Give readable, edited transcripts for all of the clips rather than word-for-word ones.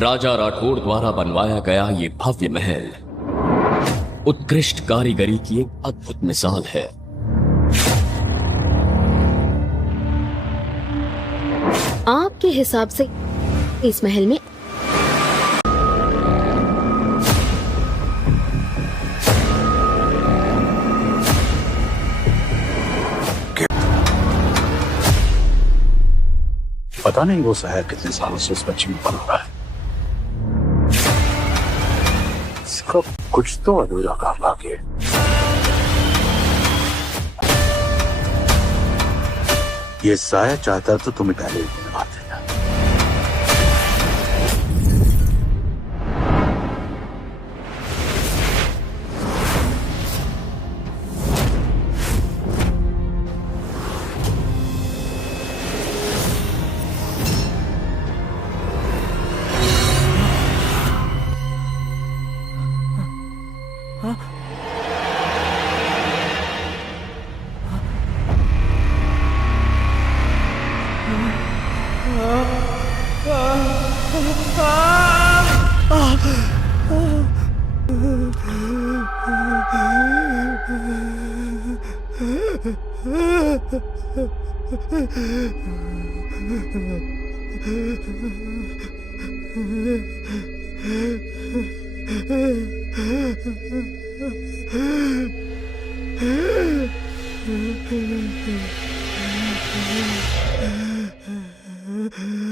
राजा राठौड़ द्वारा बनवाया गया ये भव्य महल उत्कृष्ट कारीगरी की एक अद्भुत मिसाल है। आपके हिसाब से इस महल में पता नहीं वो शहर कितने सालों से उस बच्ची में पल रहा है। इसका कुछ तो अधूरा काम बाकी है। ये साया चाहता तो तुम्हें पहले ही बनवा देता।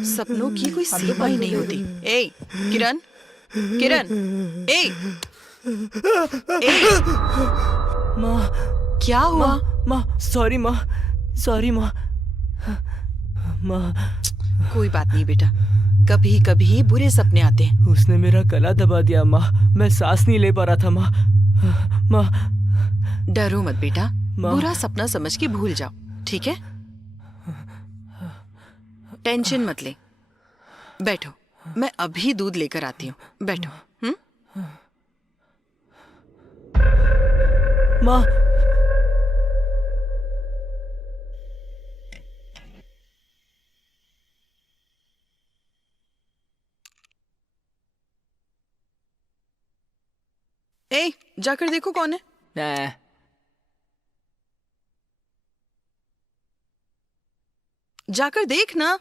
सपनों की कोई सीमा ही नहीं होती। ए किरण, किरण, ए माँ, क्या हुआ? माँ, सॉरी माँ, सॉरी माँ। माँ, कोई बात नहीं बेटा, कभी कभी बुरे सपने आते हैं। उसने मेरा गला दबा दिया माँ, मैं सांस नहीं ले पा रहा था माँ। माँ, डरो मत बेटा, माँ। बुरा सपना समझ के भूल जाओ, ठीक है? टेंशन मत ले, बैठो, मैं अभी दूध लेकर आती हूँ। बैठो। माँ, ए जाकर देखो कौन है। नहीं, जाकर देख ना।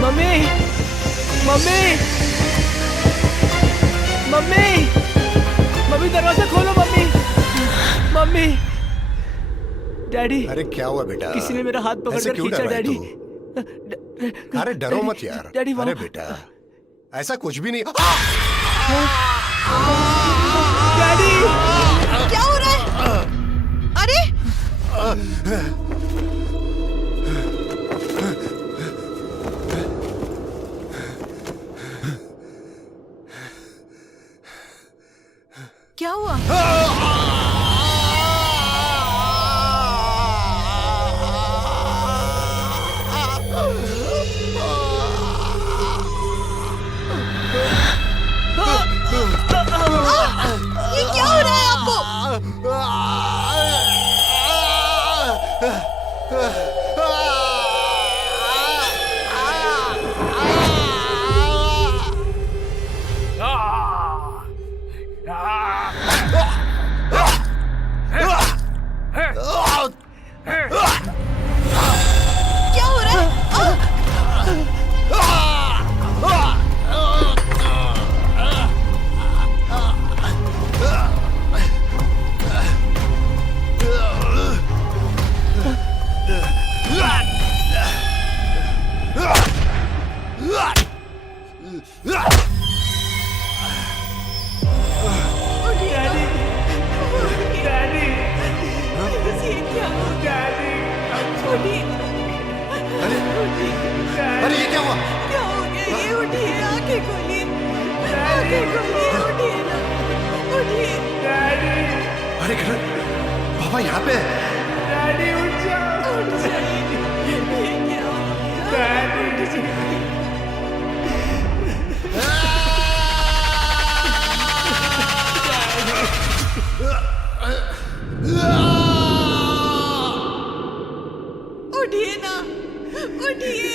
मम्मी, मम्मी, मम्मी, मम्मी दरवाजा खोलो मम्मी, मम्मी, डैडी। अरे क्या हुआ बेटा? किसी ने मेरा हाथ ऐसे पकड़कर क्यों खींचा डर रहा है डैडी। तू? अरे डरो मत यार। डैडी, अरे बेटा ऐसा कुछ भी नहीं। डैडी, क्या हो रहा है? अरे क्या हुआ? ये क्या हो रहा है आपको? अरे ये क्या हुआ? क्या हो गया? ये उठिए, आंखें खोलिए, आंखें खोलिए, उठिए ना, उठिए। अरे किरण, पापा यहाँ पे है। उठ जाइए, ये क्या हो गया? उठ जाइए। उठिए ना, उठिए।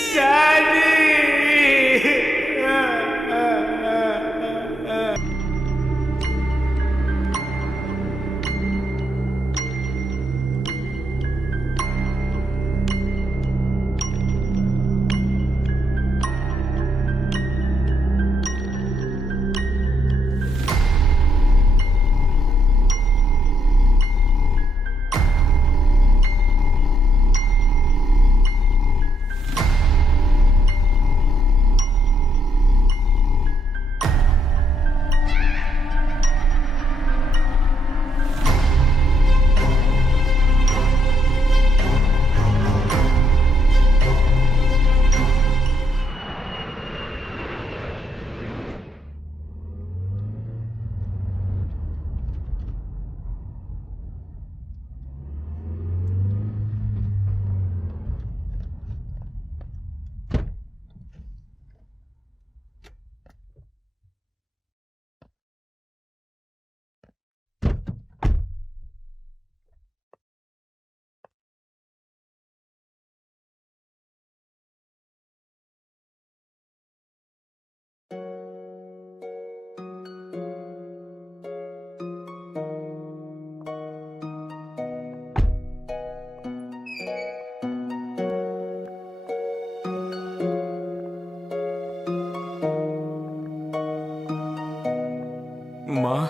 माँ,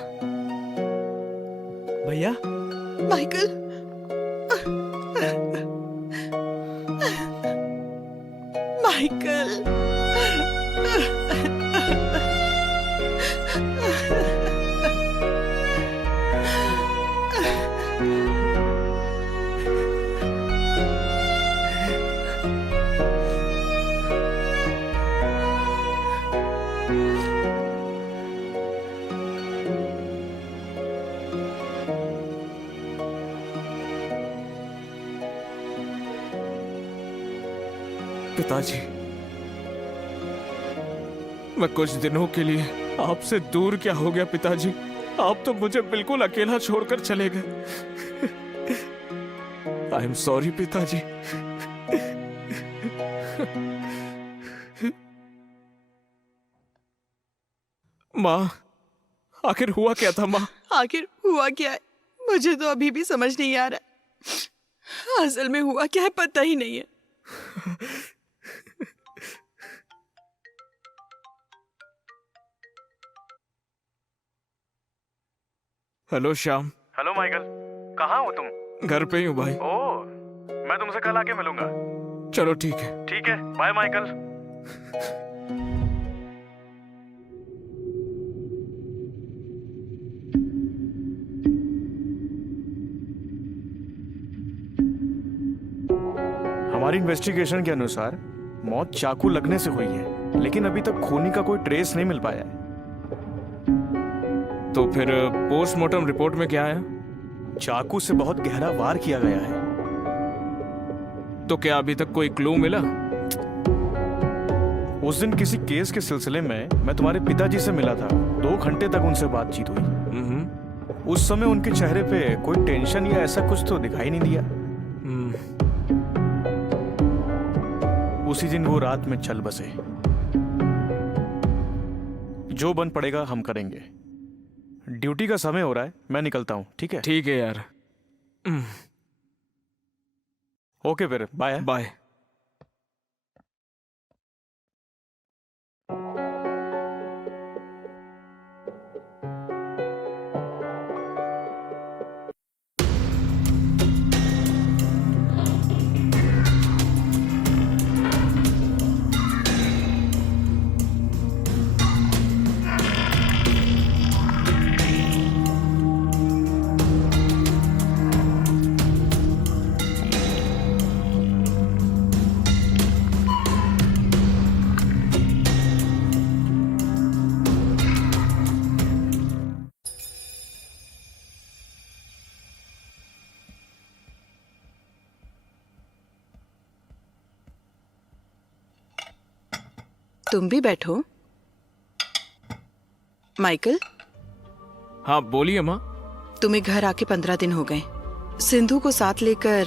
भैया, माइकल, माइकल, पिताजी, मैं कुछ दिनों के लिए आपसे दूर क्या हो गया पिताजी? आप तो मुझे बिल्कुल अकेला छोड़कर चले गए। आई एम सॉरी पिताजी। माँ, आखिर हुआ क्या था माँ? आखिर हुआ क्या है मुझे तो अभी भी समझ नहीं आ रहा। असल में हुआ क्या है पता ही नहीं है। हेलो श्याम। हेलो माइकल, कहाँ हो तुम? घर पे ही हूँ भाई। ओह, मैं तुमसे कल आके मिलूंगा। चलो ठीक है। ठीक है, बाय माइकल। हमारी इन्वेस्टिगेशन के अनुसार मौत चाकू लगने से हुई है, लेकिन अभी तक खूनी का कोई ट्रेस नहीं मिल पाया है। तो फिर पोस्टमार्टम रिपोर्ट में क्या आया? चाकू से बहुत गहरा वार किया गया है। तो क्या अभी तक कोई क्लू मिला? उस दिन किसी केस के सिलसिले में मैं तुम्हारे पिताजी से मिला था। 2 घंटे तक उनसे बातचीत हुई। उस समय उनके चेहरे पे कोई टेंशन या ऐसा कुछ तो दिखाई नहीं दिया। उसी दिन वो रात में चल बसे। जो बन पड़ेगा हम करेंगे। ड्यूटी का समय हो रहा है, मैं निकलता हूं। ठीक है? ठीक है यार। ओके फिर बाय। बाय। तुम भी बैठो। माइकल, हाँ बोलिए माँ। तुम्हें घर आके 15 दिन हो गए। सिंधु को साथ लेकर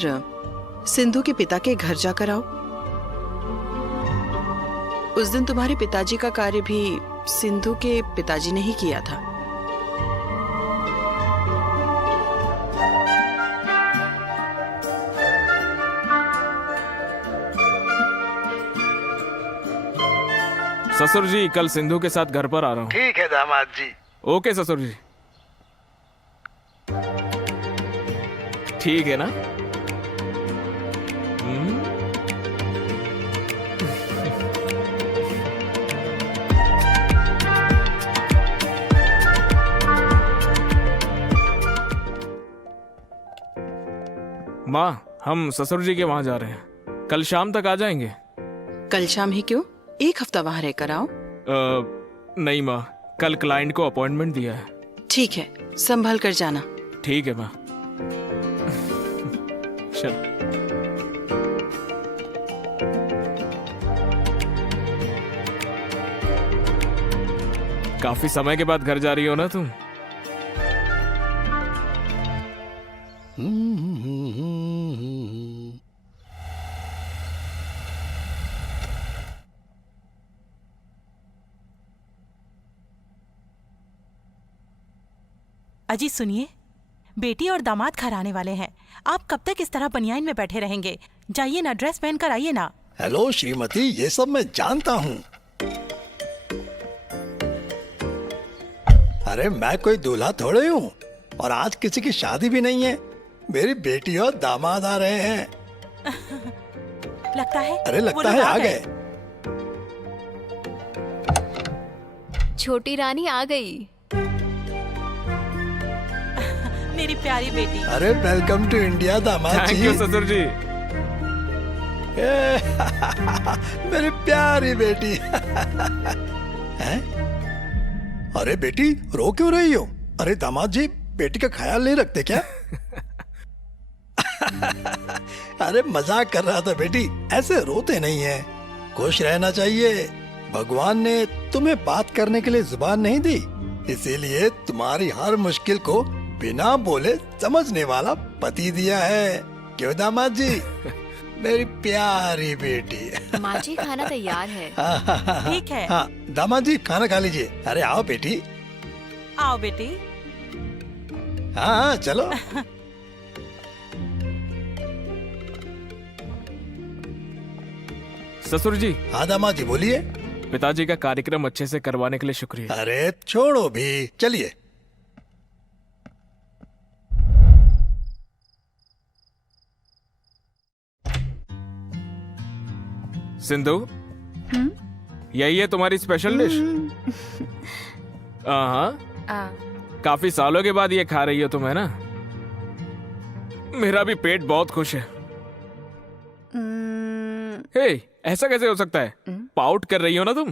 सिंधु के पिता के घर जाकर आओ। उस दिन तुम्हारे पिताजी का कार्य भी सिंधु के पिताजी ने ही किया था। ससुर जी कल सिंधु के साथ घर पर आ रहा हूँ। ठीक है दामाद जी। ओके ससुर जी। ठीक है ना? माँ, हम ससुर जी के वहां जा रहे हैं। कल शाम तक आ जाएंगे। कल शाम ही क्यों, एक हफ्ता वहां रहकर आओ। नहीं माँ, कल क्लाइंट को अपॉइंटमेंट दिया है। ठीक है, संभल कर जाना। ठीक है माँ। चल। काफी समय के बाद घर जा रही हो ना तुम? अजी सुनिए, बेटी और दामाद घर आने वाले हैं। आप कब तक इस तरह बनियान में बैठे रहेंगे? जाइए ना, ड्रेस पहन कर आइए ना। हेलो श्रीमती, ये सब मैं जानता हूँ। अरे मैं कोई दूल्हा थोड़े हूँ, और आज किसी की शादी भी नहीं है। मेरी बेटी और दामाद आ रहे हैं। लगता है अरे लगता है आ गए। छोटी रानी आ गई। मेरी प्यारी बेटी। अरे वेलकम टू इंडिया दामाद थैंक जी। यू ससुर जी। मेरी प्यारी बेटी। हैं? अरे बेटी रो क्यों रही हो? अरे दामाद जी बेटी का ख्याल नहीं रखते क्या? अरे मजाक कर रहा था बेटी, ऐसे रोते नहीं है। खुश रहना चाहिए। भगवान ने तुम्हें बात करने के लिए जुबान नहीं दी, इसीलिए तुम्हारी हर मुश्किल को बिना बोले समझने वाला पति दिया है। क्यों दामाद जी? मेरी प्यारी बेटी। माँ जी खाना तैयार है। ठीक है। हाँ दामाद जी खाना खा लीजिए। अरे आओ बेटी। आओ बेटी। हाँ चलो। ससुर जी। हाँ दामाद जी बोलिए। पिताजी का कार्यक्रम अच्छे से करवाने के लिए शुक्रिया। अरे छोड़ो भी, चलिए। सिंधु, यही है तुम्हारी स्पेशल डिश? हाँ, काफी सालों के बाद ये खा रही हो तुम, है ना? मेरा भी पेट बहुत खुश है। हे, ऐसा कैसे हो सकता है? पाउट कर रही हो ना तुम?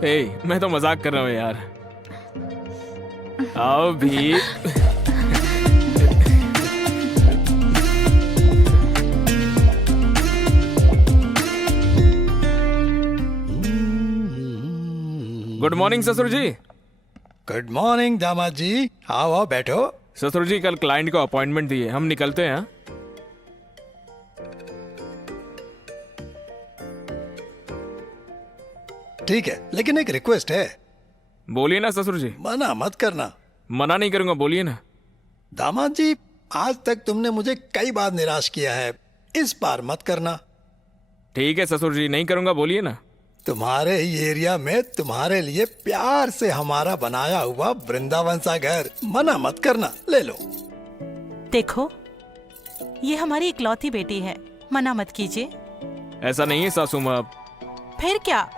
हे, मैं तो मजाक कर रहा हूँ यार। आओ भी। गुड मॉर्निंग ससुर जी। गुड मॉर्निंग दामाद जी। आओ आओ बैठो। ससुर जी कल क्लाइंट को अपॉइंटमेंट दिए, हम निकलते हैं। ठीक है, लेकिन एक रिक्वेस्ट है। बोलिए ना ससुर जी। मना मत करना। मना नहीं करूंगा, बोलिए ना। दामाद जी आज तक तुमने मुझे कई बार निराश किया है, इस बार मत करना। ठीक है ससुर जी, नहीं करूंगा, बोलिए ना। तुम्हारे ही एरिया में तुम्हारे लिए प्यार से हमारा बनाया हुआ वृंदावन सा घर, मना मत करना, ले लो। देखो, ये हमारी इकलौती बेटी है, मना मत कीजिए। ऐसा नहीं है सासू माँ। फिर क्या,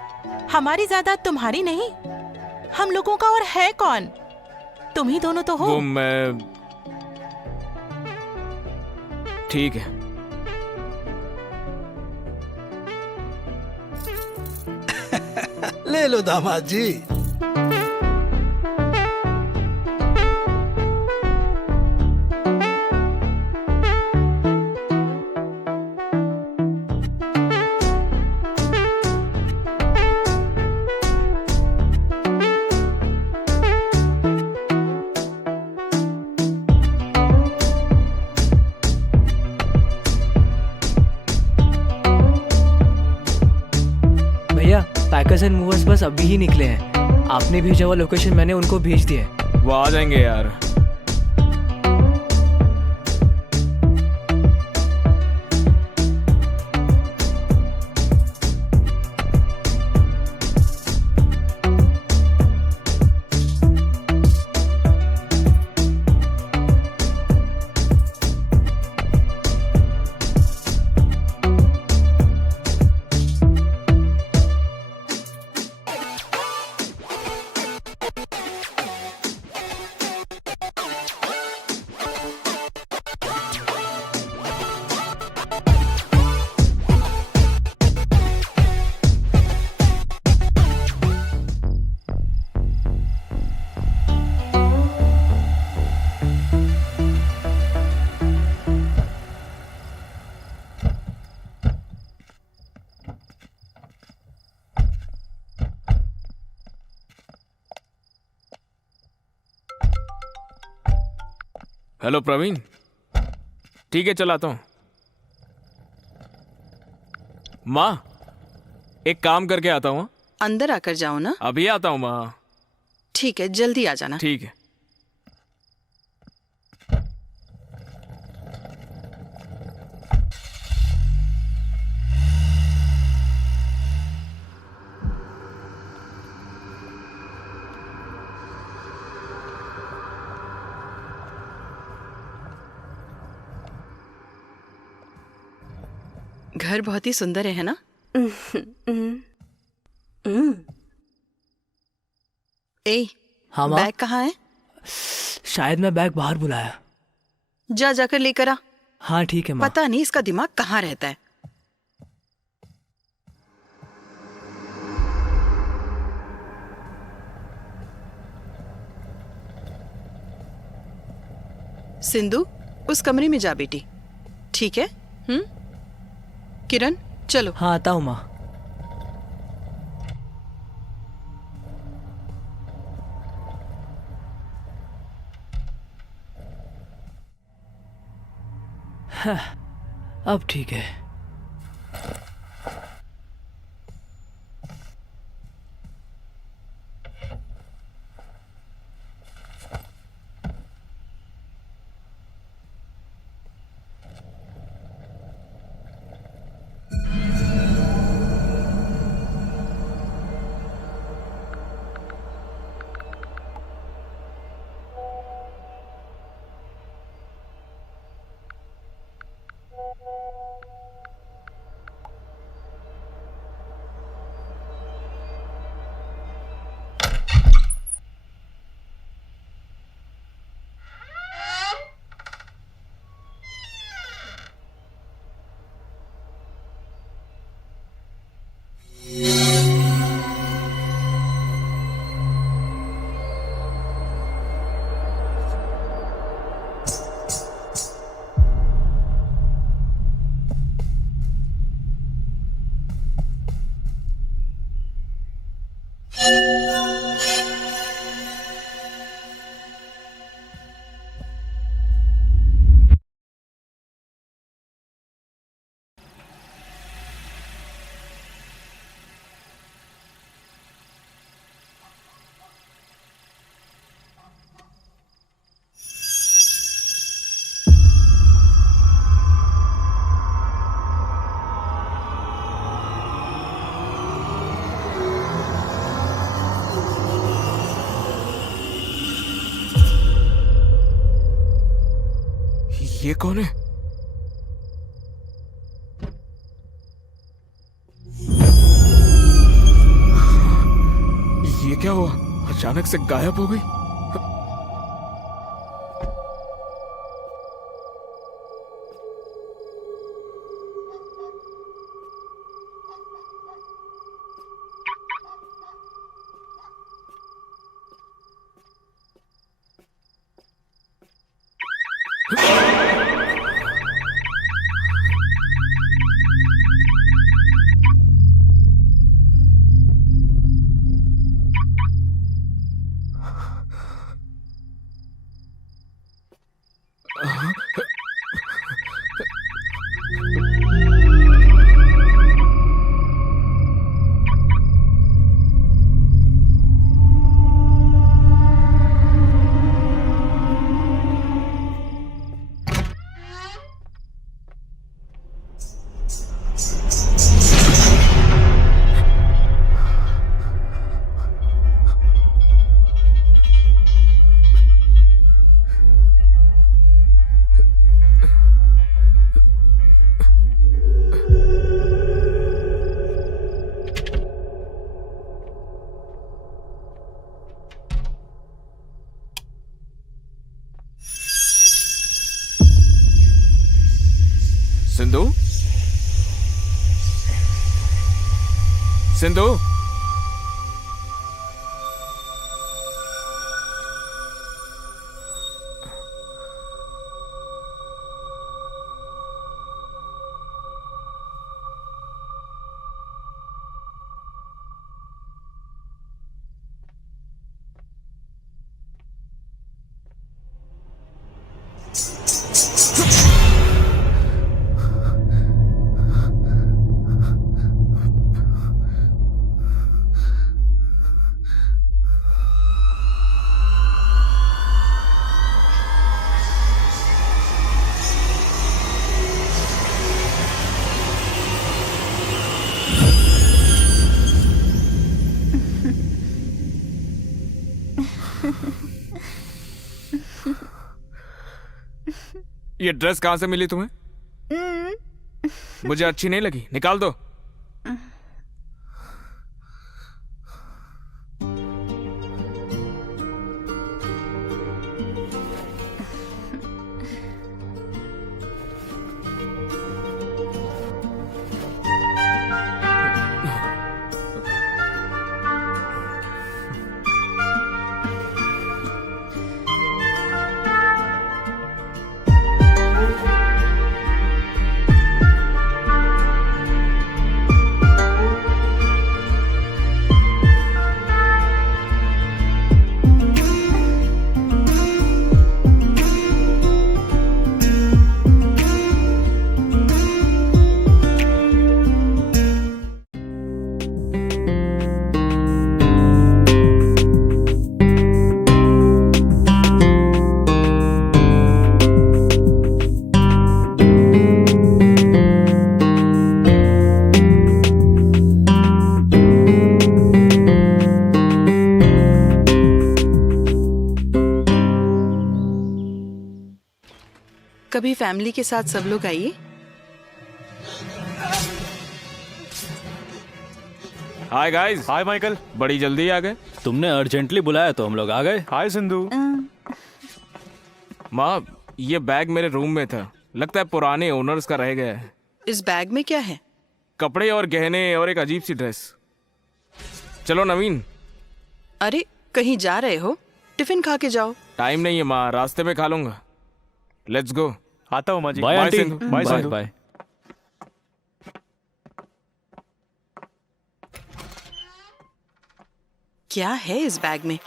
हमारी जायदाद तुम्हारी नहीं, हम लोगों का और है कौन? तुम ही दोनों तो हो। वो मैं, ठीक है। ले लो दामाद जी। पैकर्स एंड मूवर्स बस अभी ही निकले हैं। आपने भेजा हुआ लोकेशन मैंने उनको भेज दिया है। वो आ जाएंगे यार। हेलो प्रवीण, ठीक है चलाता हूँ। माँ, एक काम करके आता हूँ। अंदर आकर जाओ ना। अभी आता हूँ माँ। ठीक है, जल्दी आ जाना। ठीक है। घर बहुत ही सुंदर है ना? ए, हाँ माँ। बैग कहाँ है? शायद मैं बैग बाहर बुलाया। जा जाकर लेकर आ। हाँ ठीक है माँ। पता नहीं इसका दिमाग कहाँ रहता है। सिंधु, उस कमरे में जा बेटी। ठीक है? किरण, चलो। हाँ आता हूँ माँ। हाँ, अब ठीक है। ये कौन है? ये क्या हुआ? अचानक से गायब हो गई। सिंधु, ये ड्रेस कहां से मिली तुम्हें? मुझे अच्छी नहीं लगी, निकाल दो। कभी फैमिली के साथ सब लोग आइए। Hi guys. Hi Michael. बड़ी जल्दी आ गए। तुमने अर्जेंटली बुलाया तो हम लोग आ गए। हाय सिंधु। माँ, ये बैग मेरे रूम में था, लगता है पुराने ओनर्स का रह गया है। इस बैग में क्या है? कपड़े और गहने और एक अजीब सी ड्रेस। चलो नवीन। अरे कहीं जा रहे हो? टिफिन खा के जाओ। टाइम नहीं है माँ, रास्ते में खा लूंगा। Let's go. आता हूँ माँ जी। Bye aunty. Sindhu. Bye bye Sindhu. Bye. क्या है इस बैग में?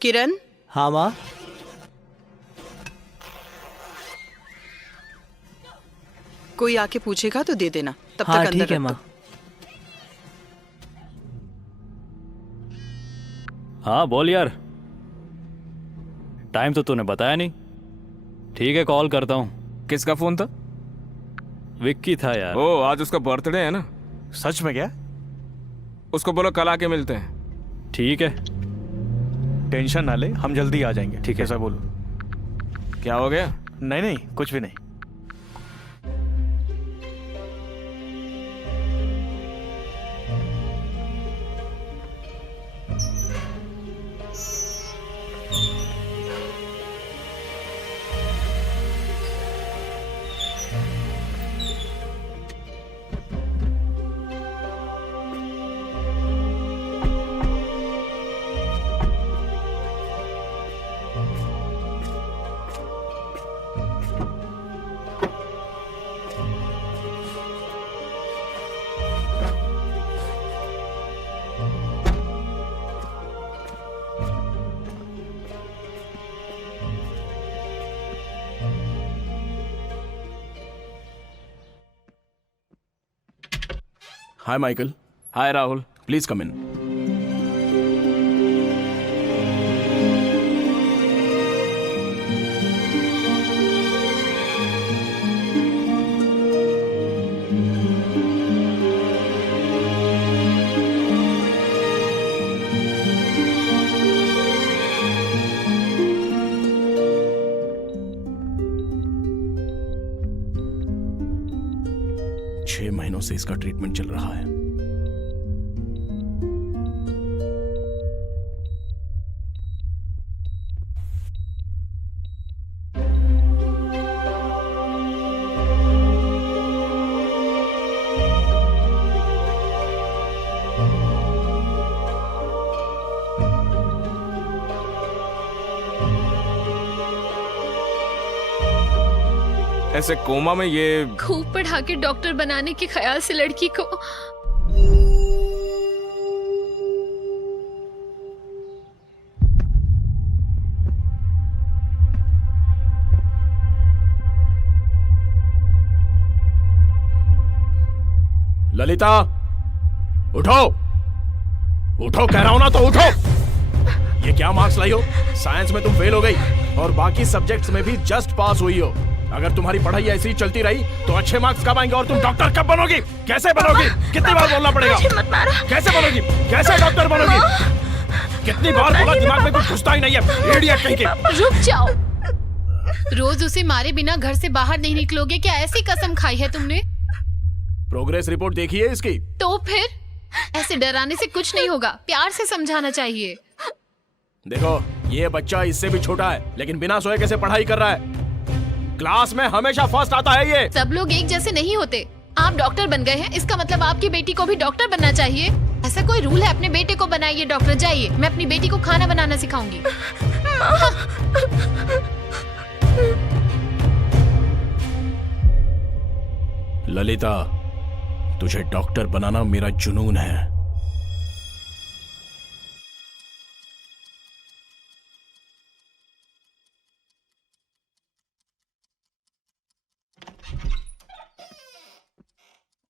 किरण, हाँ माँ। कोई आके पूछेगा तो दे देना, तब हाँ तक अंदर ठीक है रख माँ। दो। हाँ बोल यार, टाइम तो तूने बताया नहीं। ठीक है कॉल करता हूँ। किसका फोन था? विक्की था यार। ओ, आज उसका बर्थडे है ना? सच में क्या? उसको बोलो कल आके मिलते हैं। ठीक है। टेंशन ना ले, हम जल्दी आ जाएंगे। ठीक है, ऐसा बोलो। क्या हो गया? नहीं नहीं, कुछ भी नहीं। Hi Michael. Hi Rahul. Please come in. छह महीनों से इसका ट्रीटमेंट चल रहा है। ऐसे कोमा में ये खूब पढ़ा के डॉक्टर बनाने के ख्याल से लड़की को ललिता, उठो उठो, कह रहा हूं ना तो उठो। ये क्या मार्क्स लाई हो? साइंस में तुम फेल हो गई और बाकी सब्जेक्ट्स में भी जस्ट पास हुई हो। अगर तुम्हारी पढ़ाई ऐसी ही चलती रही तो अच्छे मार्क्स कब आएंगे और तुम डॉक्टर कब बनोगी? कैसे बनोगी? कितनी बार बोलना पड़ेगा? कैसे बनोगी? कैसे डॉक्टर बनोगी? कितनी बार बोला, दिमाग में कुछ घुसता ही नहीं है। इडियट कहीं के। रुक जाओ। रोज उसे मारे बिना घर से बाहर नहीं निकलोगे क्या? ऐसी कसम खाई है तुमने? प्रोग्रेस रिपोर्ट देखी है इसकी? तो फिर ऐसे डराने से कुछ नहीं होगा, प्यार से समझाना चाहिए। देखो, ये बच्चा इससे भी छोटा है लेकिन बिना सोए कैसे पढ़ाई कर रहा है। क्लास में हमेशा फर्स्ट आता है ये। सब लोग एक जैसे नहीं होते। आप डॉक्टर बन गए हैं, इसका मतलब आपकी बेटी को भी डॉक्टर बनना चाहिए। ऐसा कोई रूल है? अपने बेटे को बनाइए डॉक्टर। जाइए, मैं अपनी बेटी को खाना बनाना सिखाऊंगी। ललिता, तुझे डॉक्टर बनाना मेरा जुनून है।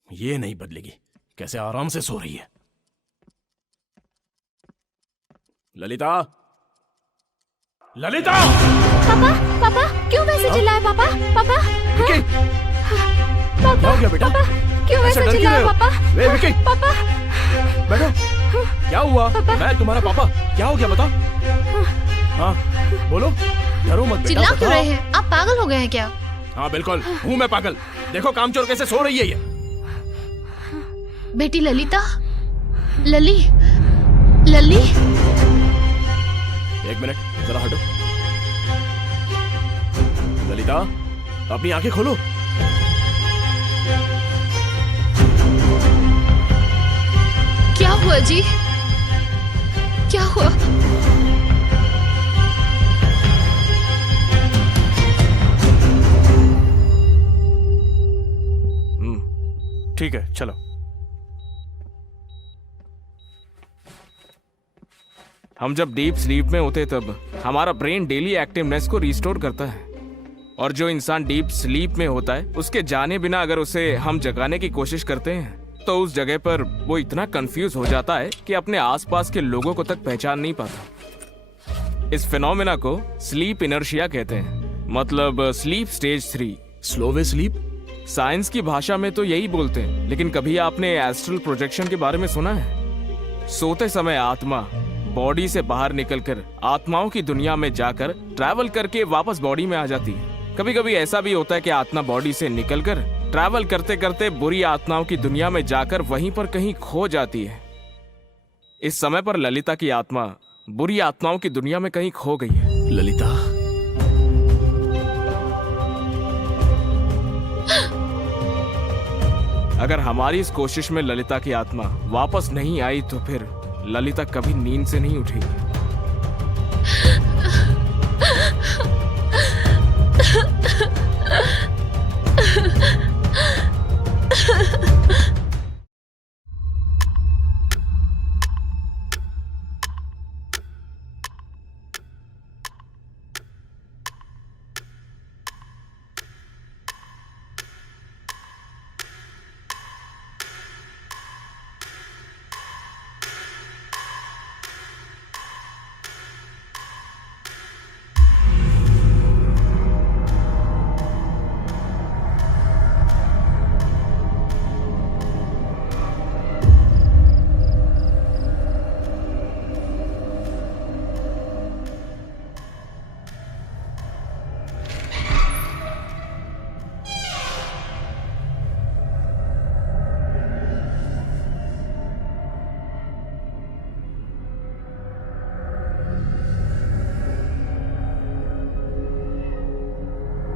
ये नहीं बदलेगी। कैसे आराम से सो रही है। ललिता, ललिता! पापा, पापा, क्यों वैसे चिल्लाए पापा? पापा, विकी! क्या हो गया बेटा? क्यों ऐसे वैसे डर क्यों चिल्लाए रहे हो? पापा? वे विकी! पापा, बैठो। क्या हुआ? मैं तुम्हारा पापा। क्या हो गया बताओ? हाँ, बोलो। डरो मत बेटा, चिल्ला क्यों बताओ। रहे हैं? आप पागल हो गए हैं क्या? हाँ बिल्कुल हूँ मैं पागल। देखो कामचोर कैसे सो रही है ये। बेटी ललिता, लली, लली। एक मिनट जरा हटो। ललिता, अपनी आंखें खोलो। क्या हुआ जी? क्या हुआ? ठीक है, चलो। हम जब डीप स्लीप में होते तब हमारा ब्रेन डेली एक्टिवनेस को रिस्टोर करता है, और जो इंसान डीप स्लीप में होता है उसके जाने बिना अगर उसे हम जगाने की कोशिश करते हैं तो उस जगह पर वो इतना कंफ्यूज हो जाता है कि अपने आसपास के लोगों को तक पहचान नहीं पाता। इस फिनोमेना को स्लीप इनर्शिया कहते हैं, मतलब स्लीप स्टेज 3, स्लो वे स्लीप। साइंस की भाषा में तो यही बोलते हैं, लेकिन कभी आपने एस्ट्रल प्रोजेक्शन के बारे में सुना है? सोते समय आत्मा बॉडी से बाहर निकलकर आत्माओं की दुनिया में जाकर ट्रैवल करके वापस बॉडी में आ जाती है। कभी कभी ऐसा भी होता है कि आत्मा बॉडी से निकलकर ट्रैवल करते करते बुरी आत्माओं की दुनिया में जाकर वहीं पर कहीं खो जाती है। इस समय पर ललिता की आत्मा बुरी आत्माओं की दुनिया में कहीं खो गई है। ललिता, अगर हमारी इस कोशिश में ललिता की आत्मा वापस नहीं आई तो फिर ललिता कभी नींद से नहीं उठेगी।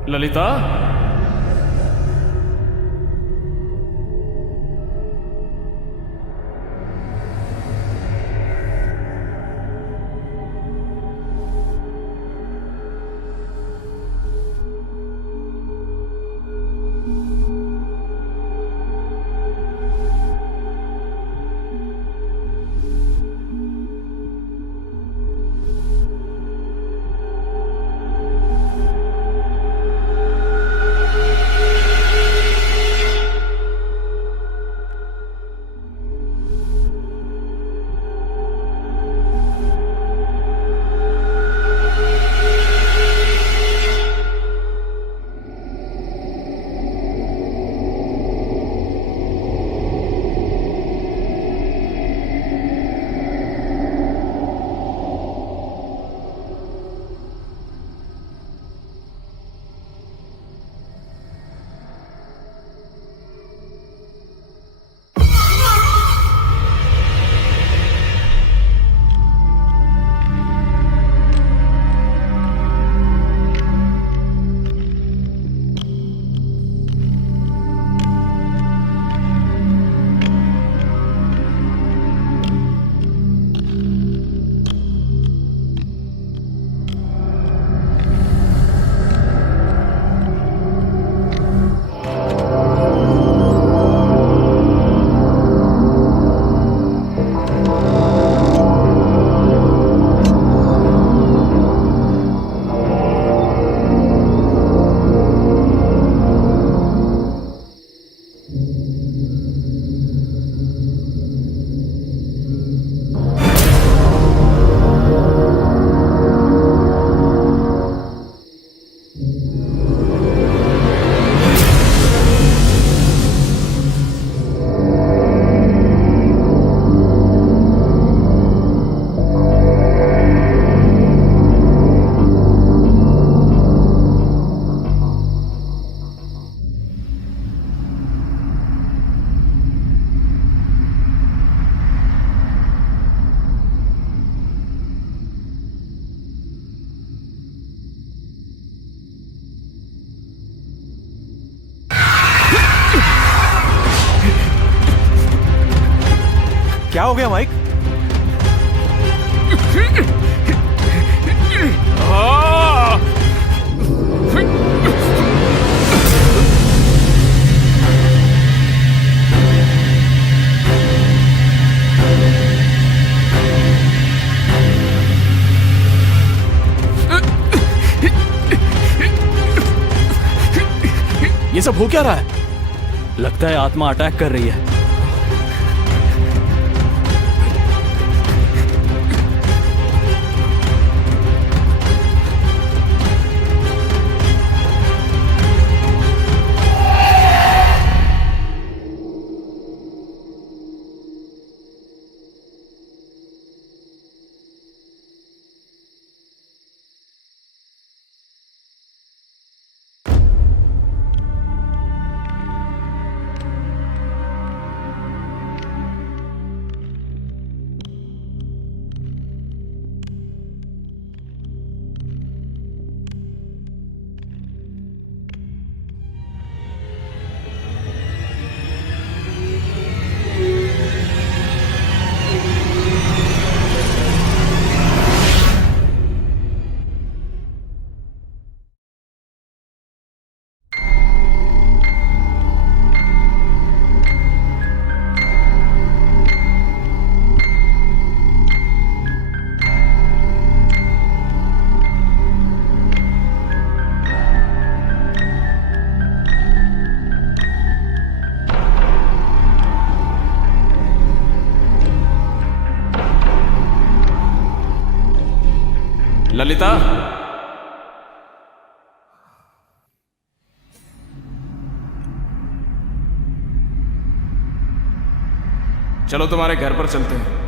ललिता, हो गया माइक? ये सब हो क्या रहा है? लगता है आत्मा अटैक कर रही है। ललिता, चलो तुम्हारे घर पर चलते हैं।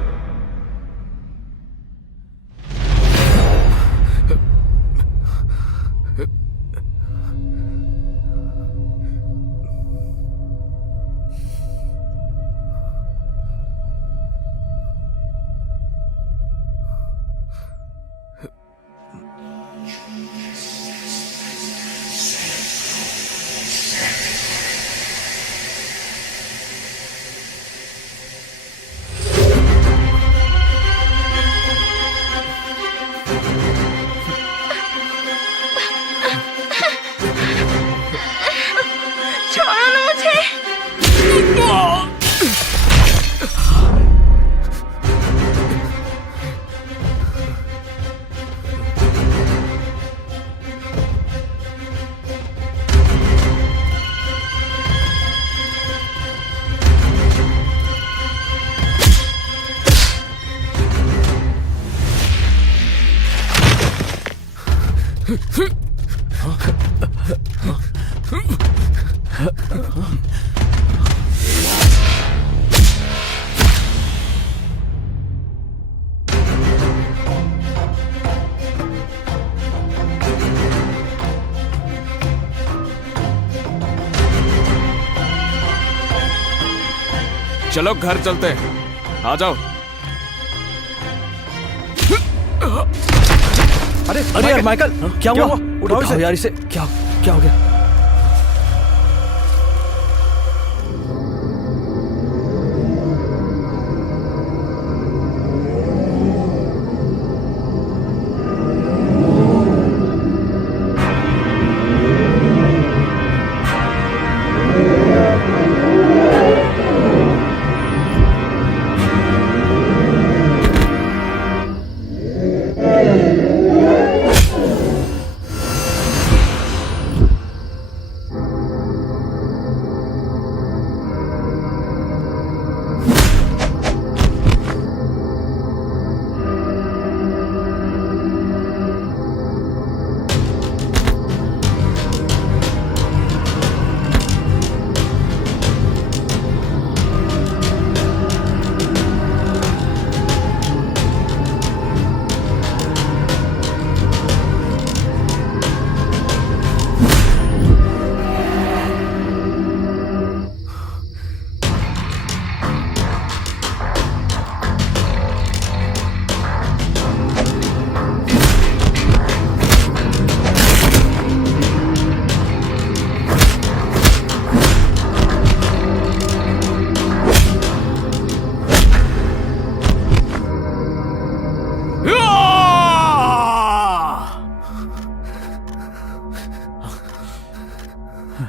चलो घर चलते हैं, आ जाओ। अरे अरे यार माइकल, क्या हुआ? उठाओ यार इसे। क्या क्या हो गया?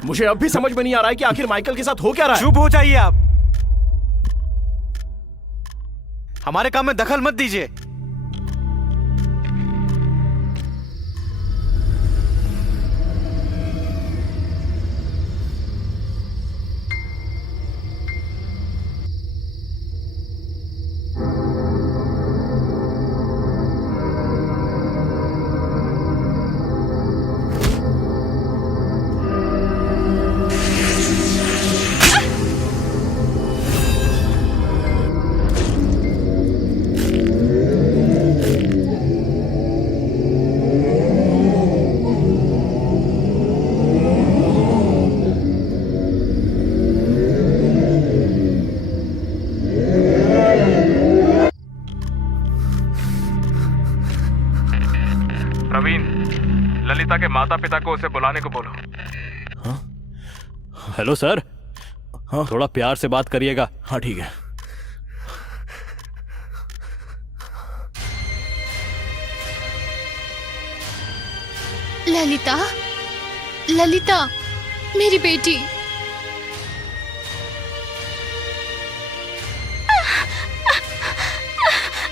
मुझे अब भी समझ में नहीं आ रहा है कि आखिर माइकल के साथ हो क्या रहा है। चुप हो जाइए आप, हमारे काम में दखल मत दीजिए। प्रवीण, ललिता के माता पिता को उसे बुलाने को बोलो। Hello sir. हाँ, थोड़ा प्यार से बात करिएगा। हाँ ठीक है। ललिता, ललिता, मेरी बेटी।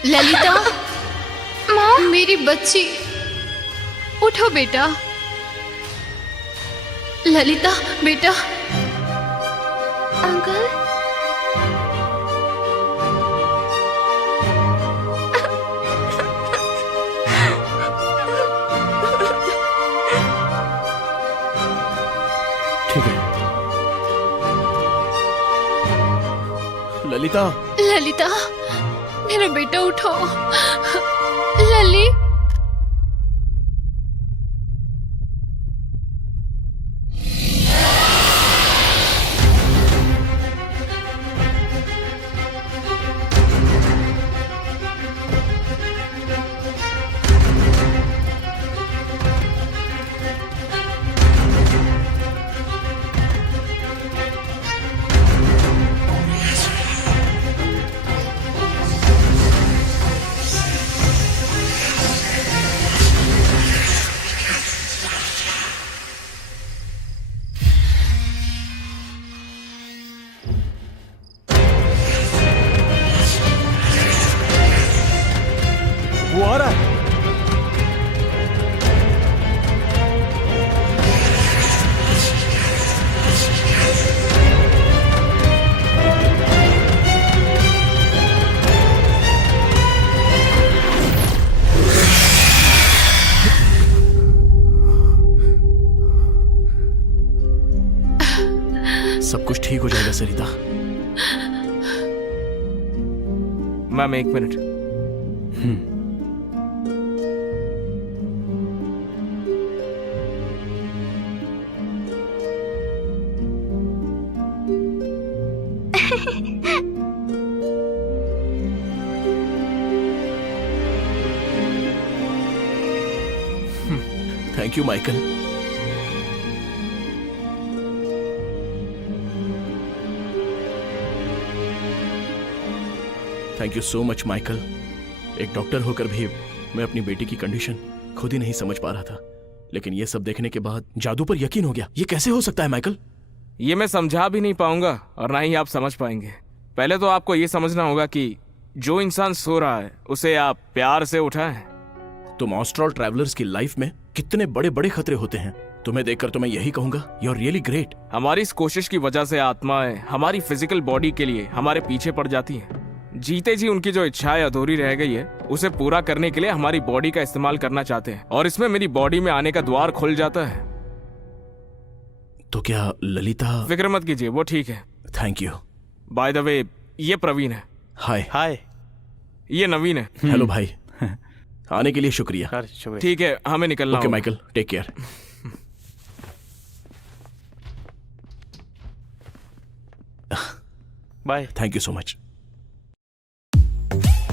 ललिता, माँ, मेरी बच्ची, उठो बेटा। ललिता बेटा। अंकल, ठीक है। ललिता, ललिता, मेरा बेटा उठो। लली, वो आ रहा है। सब कुछ ठीक हो जाएगा सरिता। मैम एक minute. Thank you Michael. Thank you so much Michael. एक डॉक्टर होकर भी मैं अपनी बेटी की कंडीशन खुद ही नहीं समझ पा रहा था, लेकिन ये सब देखने के बाद जादू पर यकीन हो गया। ये कैसे हो सकता है माइकल? ये मैं समझा भी नहीं पाऊंगा और ना ही आप समझ पाएंगे। पहले तो आपको ये समझना होगा कि जो इंसान सो रहा है उसे आप प्यार से उठाएं। तुम ऑस्ट्रल ट्रैवलर्स की लाइफ में कितने बड़े बड़े खतरे होते हैं। तुम्हें देखकर तो मैं यही कहूंगा, यू आर रियली ग्रेट। हमारी इस कोशिश की वजह से आत्माएं हमारी फिजिकल बॉडी के लिए हमारे पीछे पड़ जाती हैं। जीते जी उनकी जो इच्छाएं अधूरी रह गई है उसे पूरा करने के लिए हमारी बॉडी का इस्तेमाल करना चाहते हैं, और इसमें मेरी बॉडी में आने का द्वार खुल जाता है। तो क्या ललिता? फिक्र मत कीजिए, वो ठीक है। Thank you. By the way, ये प्रवीण है। हाय। हाय। ये नवीन है। हेलो भाई। आने के लिए शुक्रिया। ठीक है, हमें निकलना ओके होगा। Michael, take care. Bye. Thank you so much.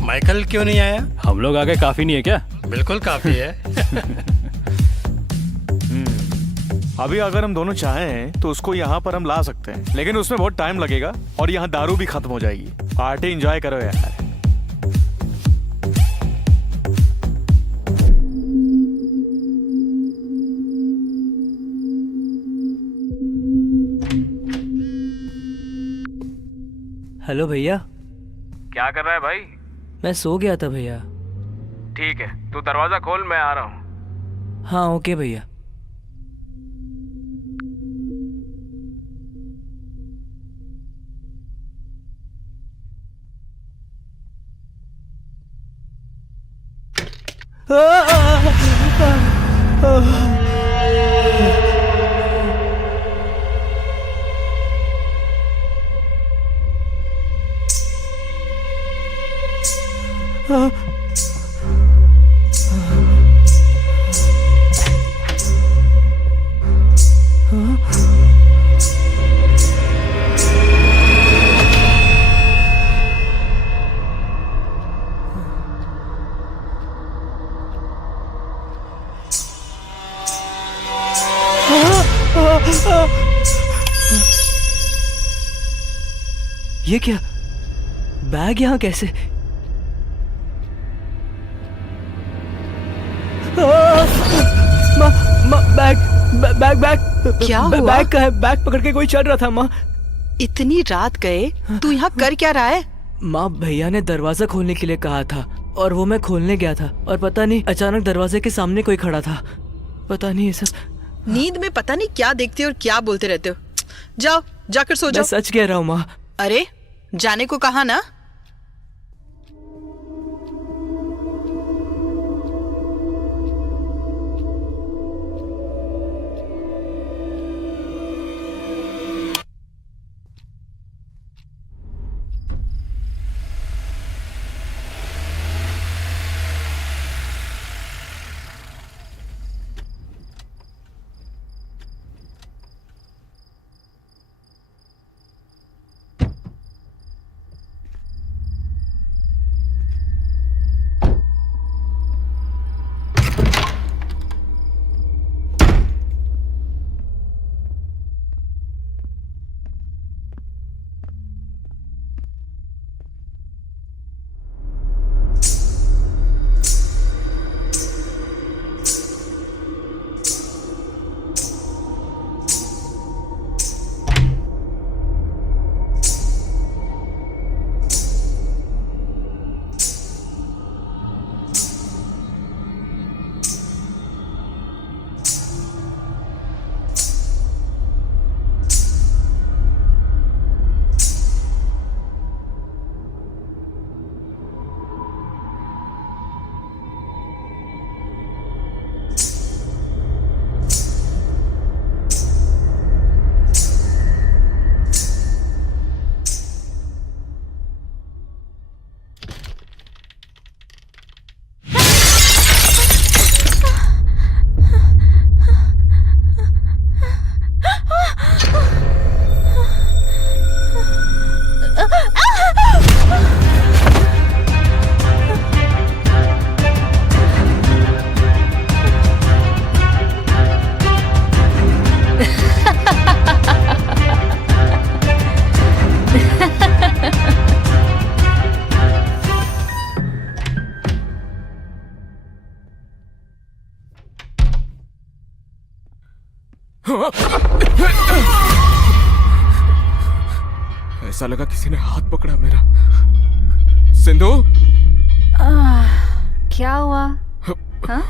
Michael क्यों नहीं आया? हम लोग आ गए, काफी नहीं है क्या? बिल्कुल काफी है। अभी अगर हम दोनों चाहें तो उसको यहाँ पर हम ला सकते हैं, लेकिन उसमें बहुत टाइम लगेगा और यहाँ दारू भी खत्म हो जाएगी। पार्टी एंजॉय करो यार। हेलो भैया। क्या कर रहा है भाई? मैं सो गया था भैया। ठीक है, तू दरवाजा खोल, मैं आ रहा हूँ। हाँ ओके भैया। ये क्या? बैग यहाँ कैसे? बैग क्या हुआ? बैग का है। बैग पकड़ के कोई चल रहा था माँ। इतनी रात गए, तू यहाँ कर क्या रहा है? माँ भैया ने दरवाजा खोलने के लिए कहा था और वो मैं खोलने गया था और पता नहीं अचानक दरवाजे के सामने कोई खड़ा था। पता नहीं ये सब। नींद में पता नहीं क्या देखते हो और क्या बोलते रहते हो। जाओ जाकर सो जाओ। मैं सच कह रहा हूँ माँ। अरे जाने को कहा ना। ऐसा लगा किसी ने हाथ पकड़ा मेरा। सिंधु, क्या हुआ? हाँ?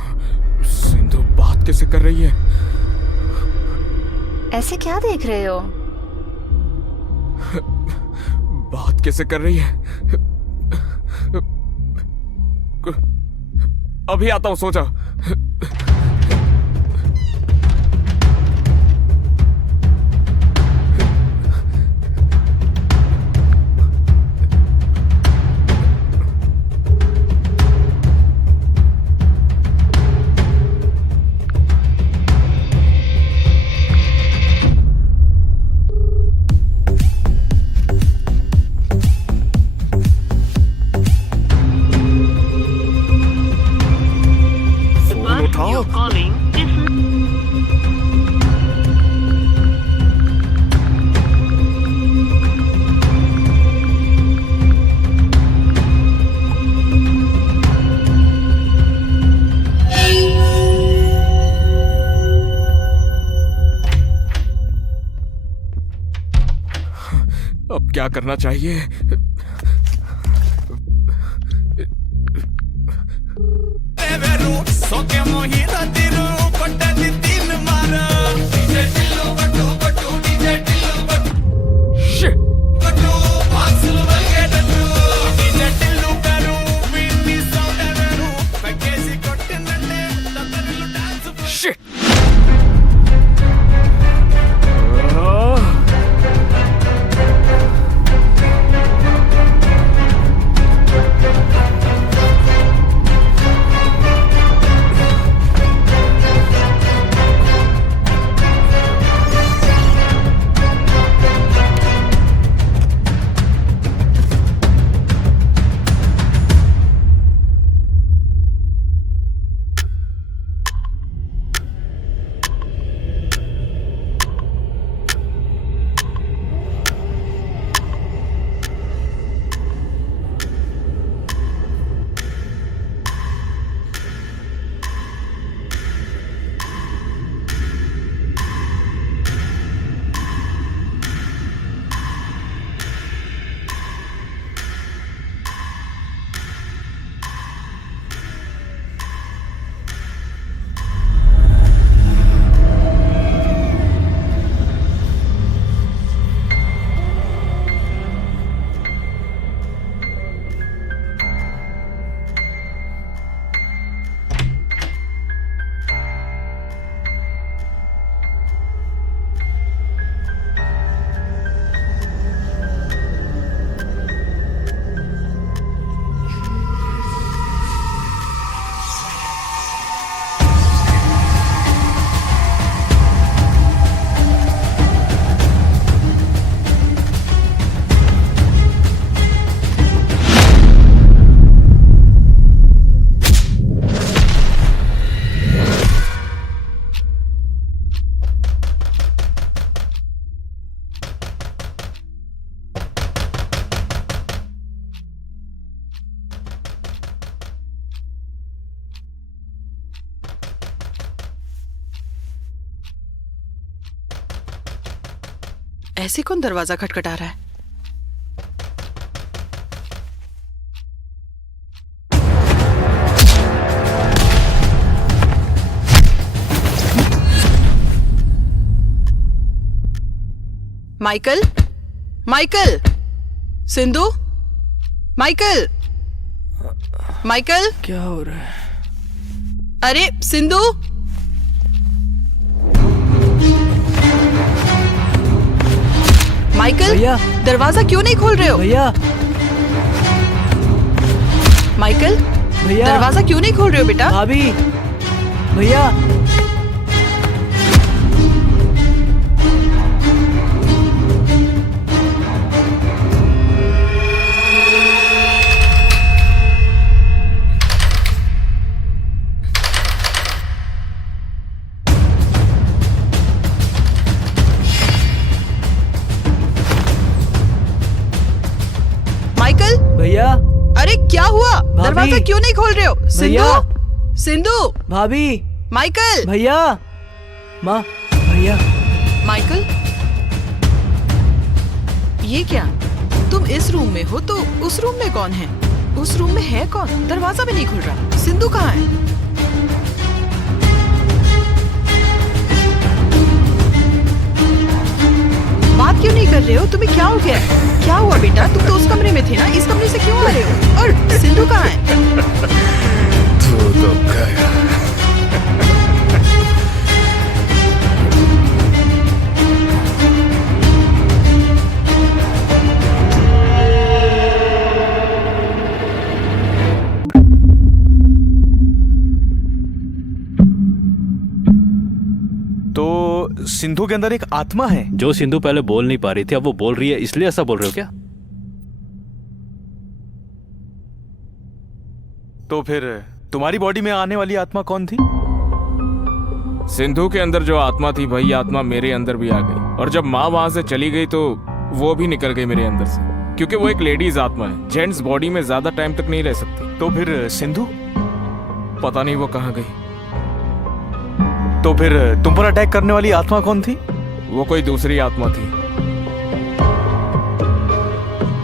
सिंधु बात कैसे कर रही है? ऐसे क्या देख रहे हो? बात कैसे कर रही है? अभी आता हूं, सो जा। क्या करना चाहिए? ऐसे कौन दरवाजा खटखटा रहा है? Michael, Michael, Sindhu, Michael, Michael, क्या हो रहा है? अरे सिंधु, माइकल, भैया, दरवाजा क्यों नहीं खोल रहे हो? भैया, माइकल, भैया, दरवाजा क्यों नहीं खोल रहे हो बेटा? भाभी, भैया, माइकल, भैया, अरे क्या हुआ? दरवाजा क्यों नहीं खोल रहे हो? भैया, सिंधु, सिंधु, भाभी, माइकल, भैया, माँ, भैया, माइकल, ये क्या? तुम इस रूम में हो तो उस रूम में कौन है? उस रूम में है कौन? दरवाजा भी नहीं खुल रहा। सिंधु कहाँ है? बात क्यों नहीं कर रहे हो? तुम्हें क्या हो गया? क्या हुआ बेटा? तुम तो उस कमरे में थे ना, इस कमरे से क्यों आ रहे हो? और सिंधु कहाँ है? तू तो गया। तो सिंधु के अंदर एक आत्मा है। जो सिंधु पहले बोल नहीं पा रही थी अब वो बोल रही है, इसलिए ऐसा बोल रहे हो क्या? तो फिर तुम्हारी बॉडी में आने वाली आत्मा कौन थी? सिंधु के अंदर जो आत्मा थी वही आत्मा मेरे अंदर भी आ गई, और जब माँ वहां से चली गई तो वो भी निकल गई मेरे अंदर से, क्योंकि वो एक लेडीज आत्मा है, जेंट्स बॉडी में ज्यादा टाइम तक नहीं रह सकती। तो फिर सिंधु? पता नहीं वो कहाँ गई। तो फिर तुम पर अटैक करने वाली आत्मा कौन थी? वो कोई दूसरी आत्मा थी।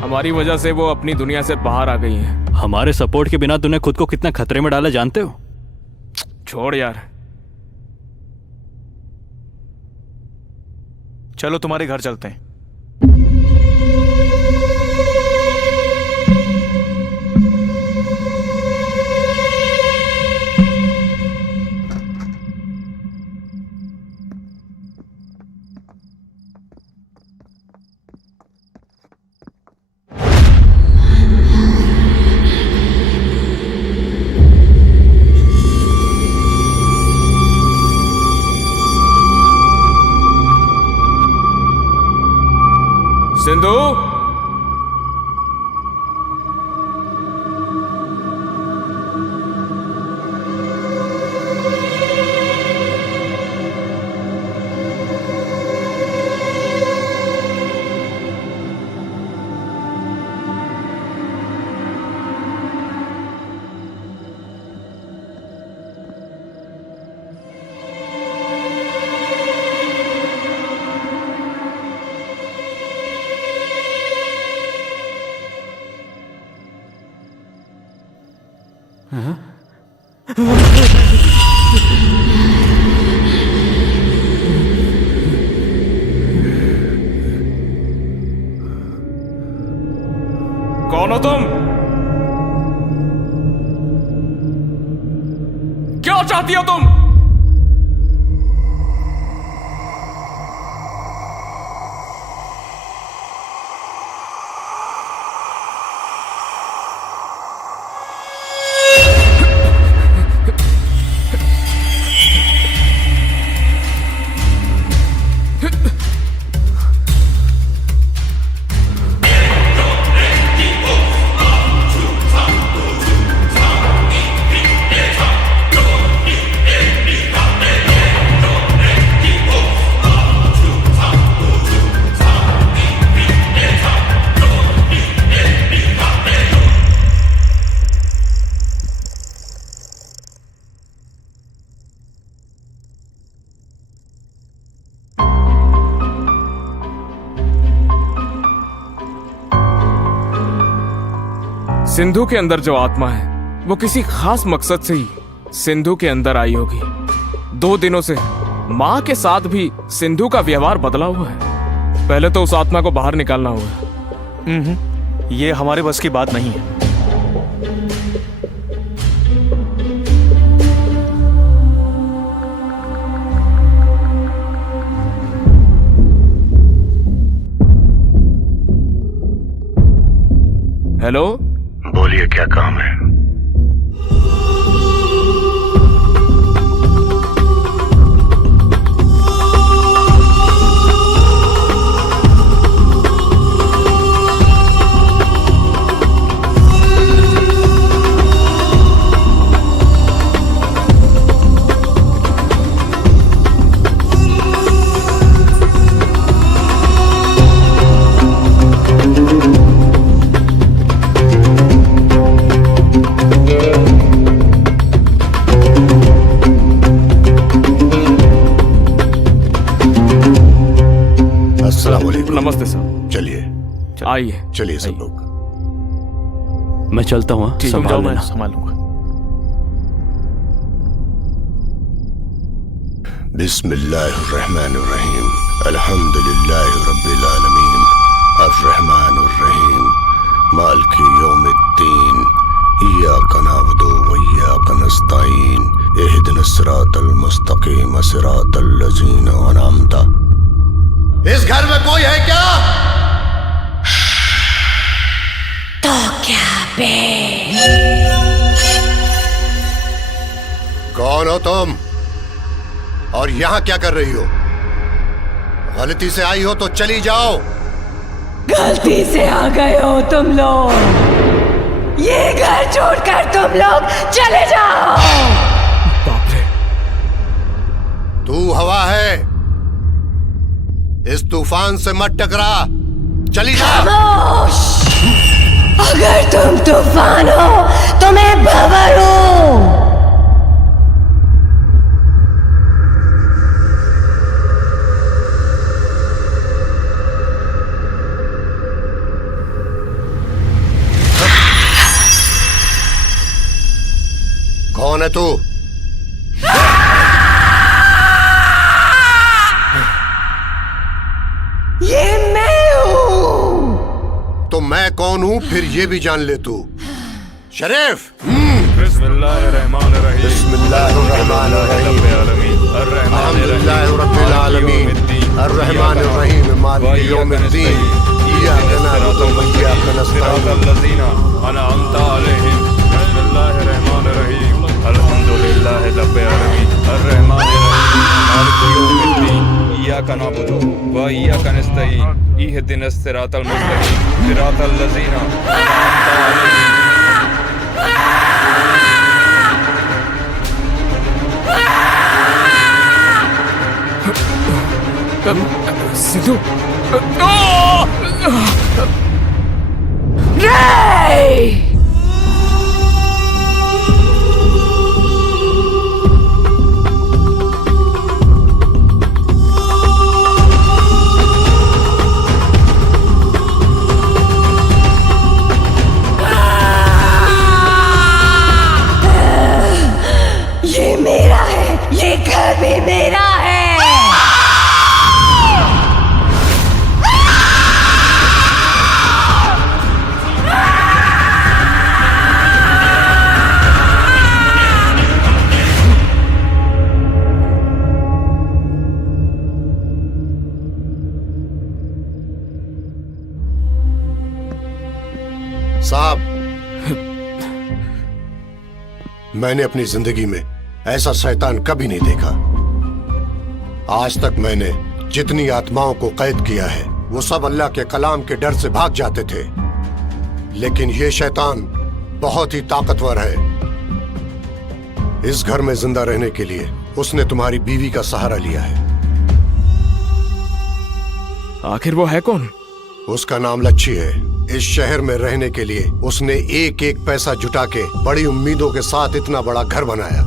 हमारी वजह से वो अपनी दुनिया से बाहर आ गई हैं। हमारे सपोर्ट के बिना तूने खुद को कितना खतरे में डाला जानते हो? छोड़ यार। चलो तुम्हारे घर चलते हैं। सिंधु, कौन हो तुम? क्या चाहती हो तुम? सिंधु के अंदर जो आत्मा है वो किसी खास मकसद से ही सिंधु के अंदर आई होगी। 2 दिनों से माँ के साथ भी सिंधु का व्यवहार बदला हुआ है। पहले तो उस आत्मा को बाहर निकालना होगा। ये हमारे बस की बात नहीं है। हेलो, बोलिए क्या काम है? नमस्ते सर। चलिए आइए। चलिए सब लोग। मैं चलता हूँ। तुम जाओ, मैं संभाल लूंगा। बिस्मिल्लाहिर्रहमानिर्रहीम। अल्हम्दुलिल्लाहि रब्बिल आलमीन। अर्रहमानिर्रहीम। मालिकि यौमिद्दीन। इय्याका नअबुदु व इय्याका नस्तईन। इहदिनस सिरातल मुस्तकीम सिरातल लज़ीना अनअमता। इस घर में कोई है क्या? तो क्या बे? कौन हो तुम और यहाँ क्या कर रही हो? गलती से आई हो तो चली जाओ। गलती से आ गए हो तुम लोग। ये घर छोड़कर तुम लोग चले जाओ। बाप रे। तू हवा है, इस तूफान से मत टकरा, चली जा। खामोश। अगर तुम तूफान हो तो मैं भंवर हूं। मैं कौन हूँ फिर ये भी जान ले तू। शरीफ। बिस्मिल्लाहिर्रहमानिर्रहीम। बिस्मिल्लाहिर्रहमानिर्रहीम। अल्हम्दुलिल्लाहि रब्बिल आलमीन। अर्रहमानिर्रहीम मालिक यौमिद्दीन। इय्याका नअबुदु व इय्याका नस्तईन। लज़ीना अनअमता अलैहिम। बिस्मिल्लाहिर्रहमानिर्रहीम। अल्हम्दुलिल्लाहि रब्बिल आलमीन। अर्रहमानिर्रहीम मालिक यौमिद्दीन। इय्याका नअबुदु व इय्याका नस्तईन। इहदिनस सिरातल मुस्तकीम। सिरातल लज़ीना अनअमता अलैहिम। सिद्धू। ये मेरा है, ये घर भी मेरा है। साहब, मैंने अपनी जिंदगी में ऐसा शैतान कभी नहीं देखा। आज तक मैंने जितनी आत्माओं को कैद किया है वो सब अल्लाह के कलाम के डर से भाग जाते थे, लेकिन ये शैतान बहुत ही ताकतवर है। इस घर में जिंदा रहने के लिए उसने तुम्हारी बीवी का सहारा लिया है। आखिर वो है कौन? उसका नाम लच्छी है। इस शहर में रहने के लिए उसने एक एक पैसा जुटा के बड़ी उम्मीदों के साथ इतना बड़ा घर बनाया।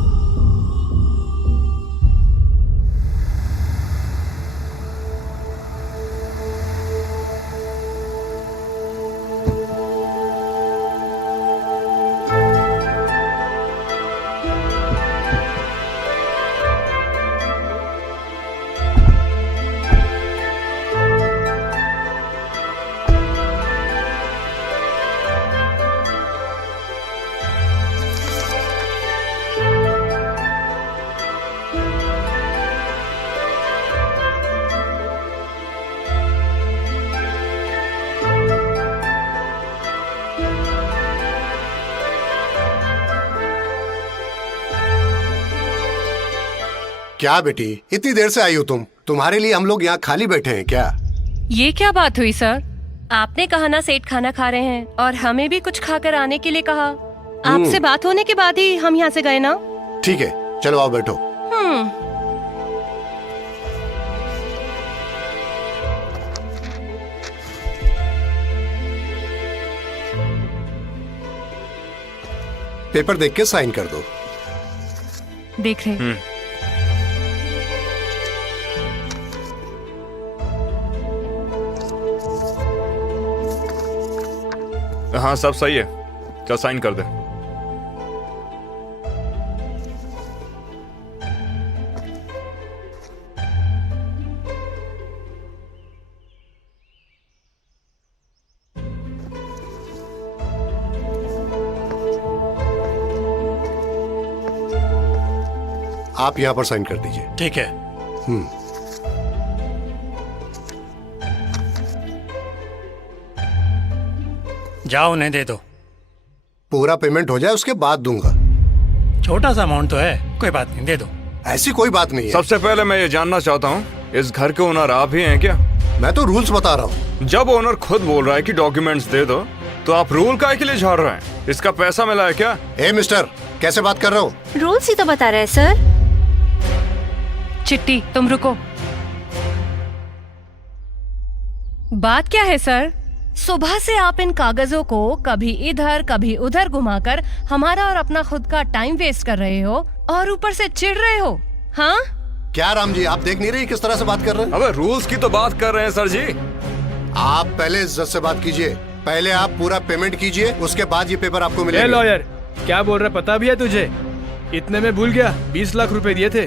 क्या बेटी, इतनी देर से आई हो तुम? तुम्हारे लिए हम लोग यहाँ खाली बैठे हैं क्या? ये क्या बात हुई सर? आपने कहा ना सेठ खाना खा रहे हैं और हमें भी कुछ खाकर आने के लिए कहा। आपसे बात होने के बाद ही हम यहाँ से गए ना। ठीक है, चलो आओ बैठो। पेपर देख के साइन कर दो। देख रहे। हाँ सब सही है, चल साइन कर दे। आप यहाँ पर साइन कर दीजिए। ठीक है। जाओ उन्हें दे दो। पूरा पेमेंट हो जाए उसके बाद दूंगा। छोटा सा अमाउंट तो है, कोई बात नहीं, दे दो। ऐसी कोई बात नहीं है। सबसे पहले मैं ये जानना चाहता हूँ, इस घर के ओनर आप ही हैं क्या? मैं तो रूल्स बता रहा हूँ। जब ओनर खुद बोल रहा है कि डॉक्यूमेंट्स दे दो, तो आप रूल काहे के लिए झाड़ रहे हैं? इसका पैसा मिला है क्या? ए मिस्टर, कैसे बात कर रहे हो? रूल्स ही तो बता रहे हैं सर। चिट्टी तुम रुको। बात क्या है सर? सुबह से आप इन कागजों को कभी इधर कभी उधर घुमाकर हमारा और अपना खुद का टाइम वेस्ट कर रहे हो और ऊपर से चिढ़ रहे हो। हाँ क्या राम जी, आप देख नहीं रहे किस तरह से बात कर रहे हैं? अबे रूल्स की तो बात कर रहे हैं सर जी। आप पहले इज्जत से बात कीजिए। पहले आप पूरा पेमेंट कीजिए, उसके बाद ये पेपर आपको मिलेगा। लॉयर, क्या बोल रहा पता भी है तुझे? इतने में भूल गया, 20 लाख रुपए दिए थे।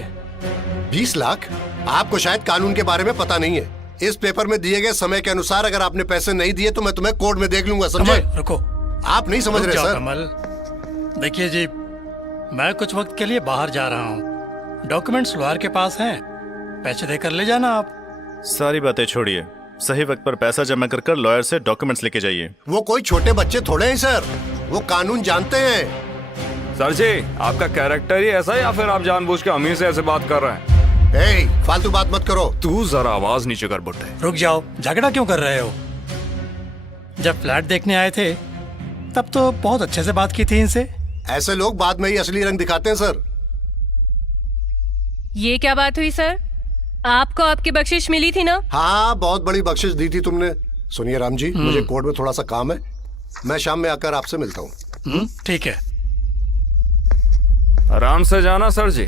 20 लाख? आपको शायद कानून के बारे में पता नहीं है। इस पेपर में दिए गए समय के अनुसार अगर आपने पैसे नहीं दिए तो मैं तुम्हें कोर्ट में देख लूंगा, समझे? रुको, आप नहीं समझ रहे सर। कमल, देखिए जी, मैं कुछ वक्त के लिए बाहर जा रहा हूँ। डॉक्यूमेंट्स लॉयर के पास हैं, पैसे देकर ले जाना आप। सारी बातें छोड़िए, सही वक्त पर पैसा जमा कर कर लॉयर से डॉक्यूमेंट्स लेके जाइए। वो कोई छोटे बच्चे थोड़े हैं सर, वो कानून जानते हैं। सर जी, आपका कैरेक्टर ही ऐसा है या फिर आप जानबूझ के अमीर से ऐसे बात कर रहे हैं? फालतू बात मत करो। तू जरा आवाज नीचे कर बुट्टे। रुक जाओ, झगड़ा क्यों कर रहे हो? जब फ्लैट देखने आए थे तब तो बहुत अच्छे से बात की थी इनसे। ऐसे लोग बाद में ही असली रंग दिखाते हैं सर। ये क्या बात हुई सर? आपको आपकी बख्शिश मिली थी ना? हाँ, बहुत बड़ी बख्शिश दी थी तुमने। सुनिए राम जी, मुझे कोर्ट में थोड़ा सा काम है, मैं शाम में आकर आपसे मिलता हूँ। ठीक है, आराम से जाना सर जी।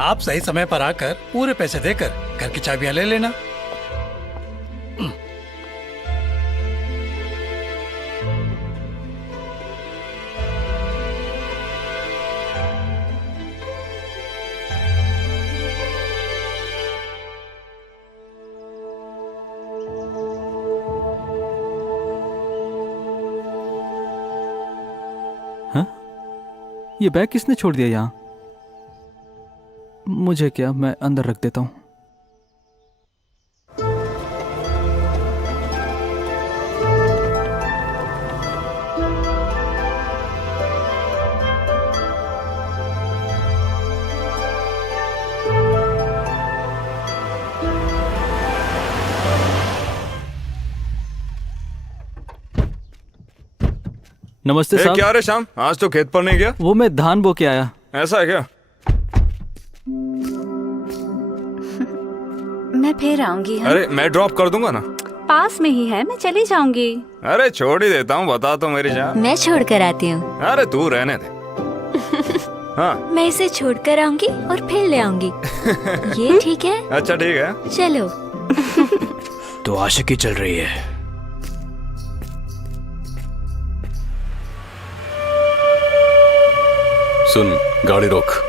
आप सही समय पर आकर पूरे पैसे देकर घर की चाबियां ले लेना। ये बैग किसने छोड़ दिया यहाँ? मुझे क्या, मैं अंदर रख देता हूँ। नमस्ते साहब। क्या रे श्याम, आज तो खेत पर नहीं गया? वो मैं धान बो के आया। ऐसा है क्या? मैं फिर आऊंगी। हाँ? अरे मैं ड्रॉप कर दूंगा ना। पास में ही है, मैं चली जाऊंगी। अरे छोड़ ही देता हूँ, बता तो मेरी जान। मैं छोड़ कर आती हूँ। अरे तू रहने दे। हाँ। मैं इसे छोड़ कर आऊंगी और फिर ले आऊंगी। ये ठीक है? अच्छा ठीक है, चलो। तो आशिकी चल रही है। सुन, गाड़ी रोक।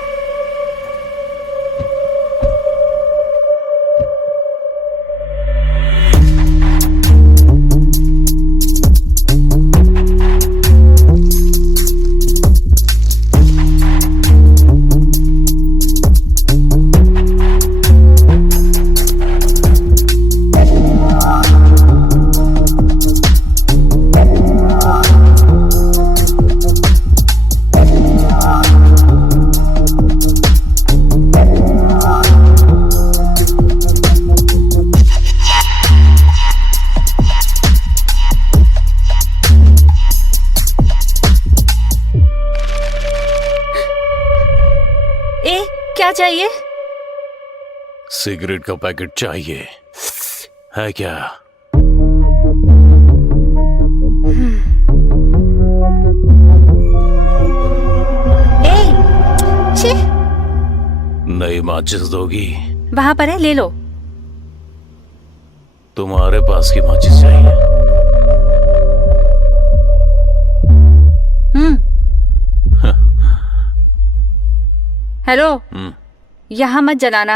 चाहिए? सिगरेट का पैकेट चाहिए है क्या? नई माचिस दोगी? वहां पर है, ले लो। तुम्हारे पास की माचिस चाहिए? हेलो, यहाँ मत जलाना।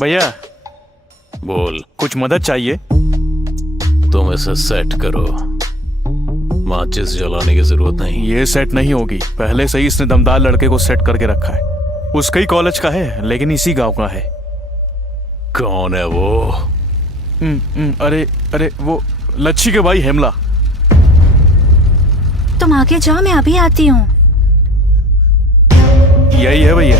भैया बोल। कुछ मदद चाहिए? तुम इसे सेट करो, माचिस जलाने की जरूरत नहीं। ये सेट नहीं होगी, पहले से ही इसने दमदार लड़के को सेट करके रखा है। उसका ही कॉलेज का है, लेकिन इसी गांव का है। कौन है वो? अरे वो लच्छी के भाई हेमला। तुम आगे जाओ, मैं अभी आती हूँ। यही है भैया।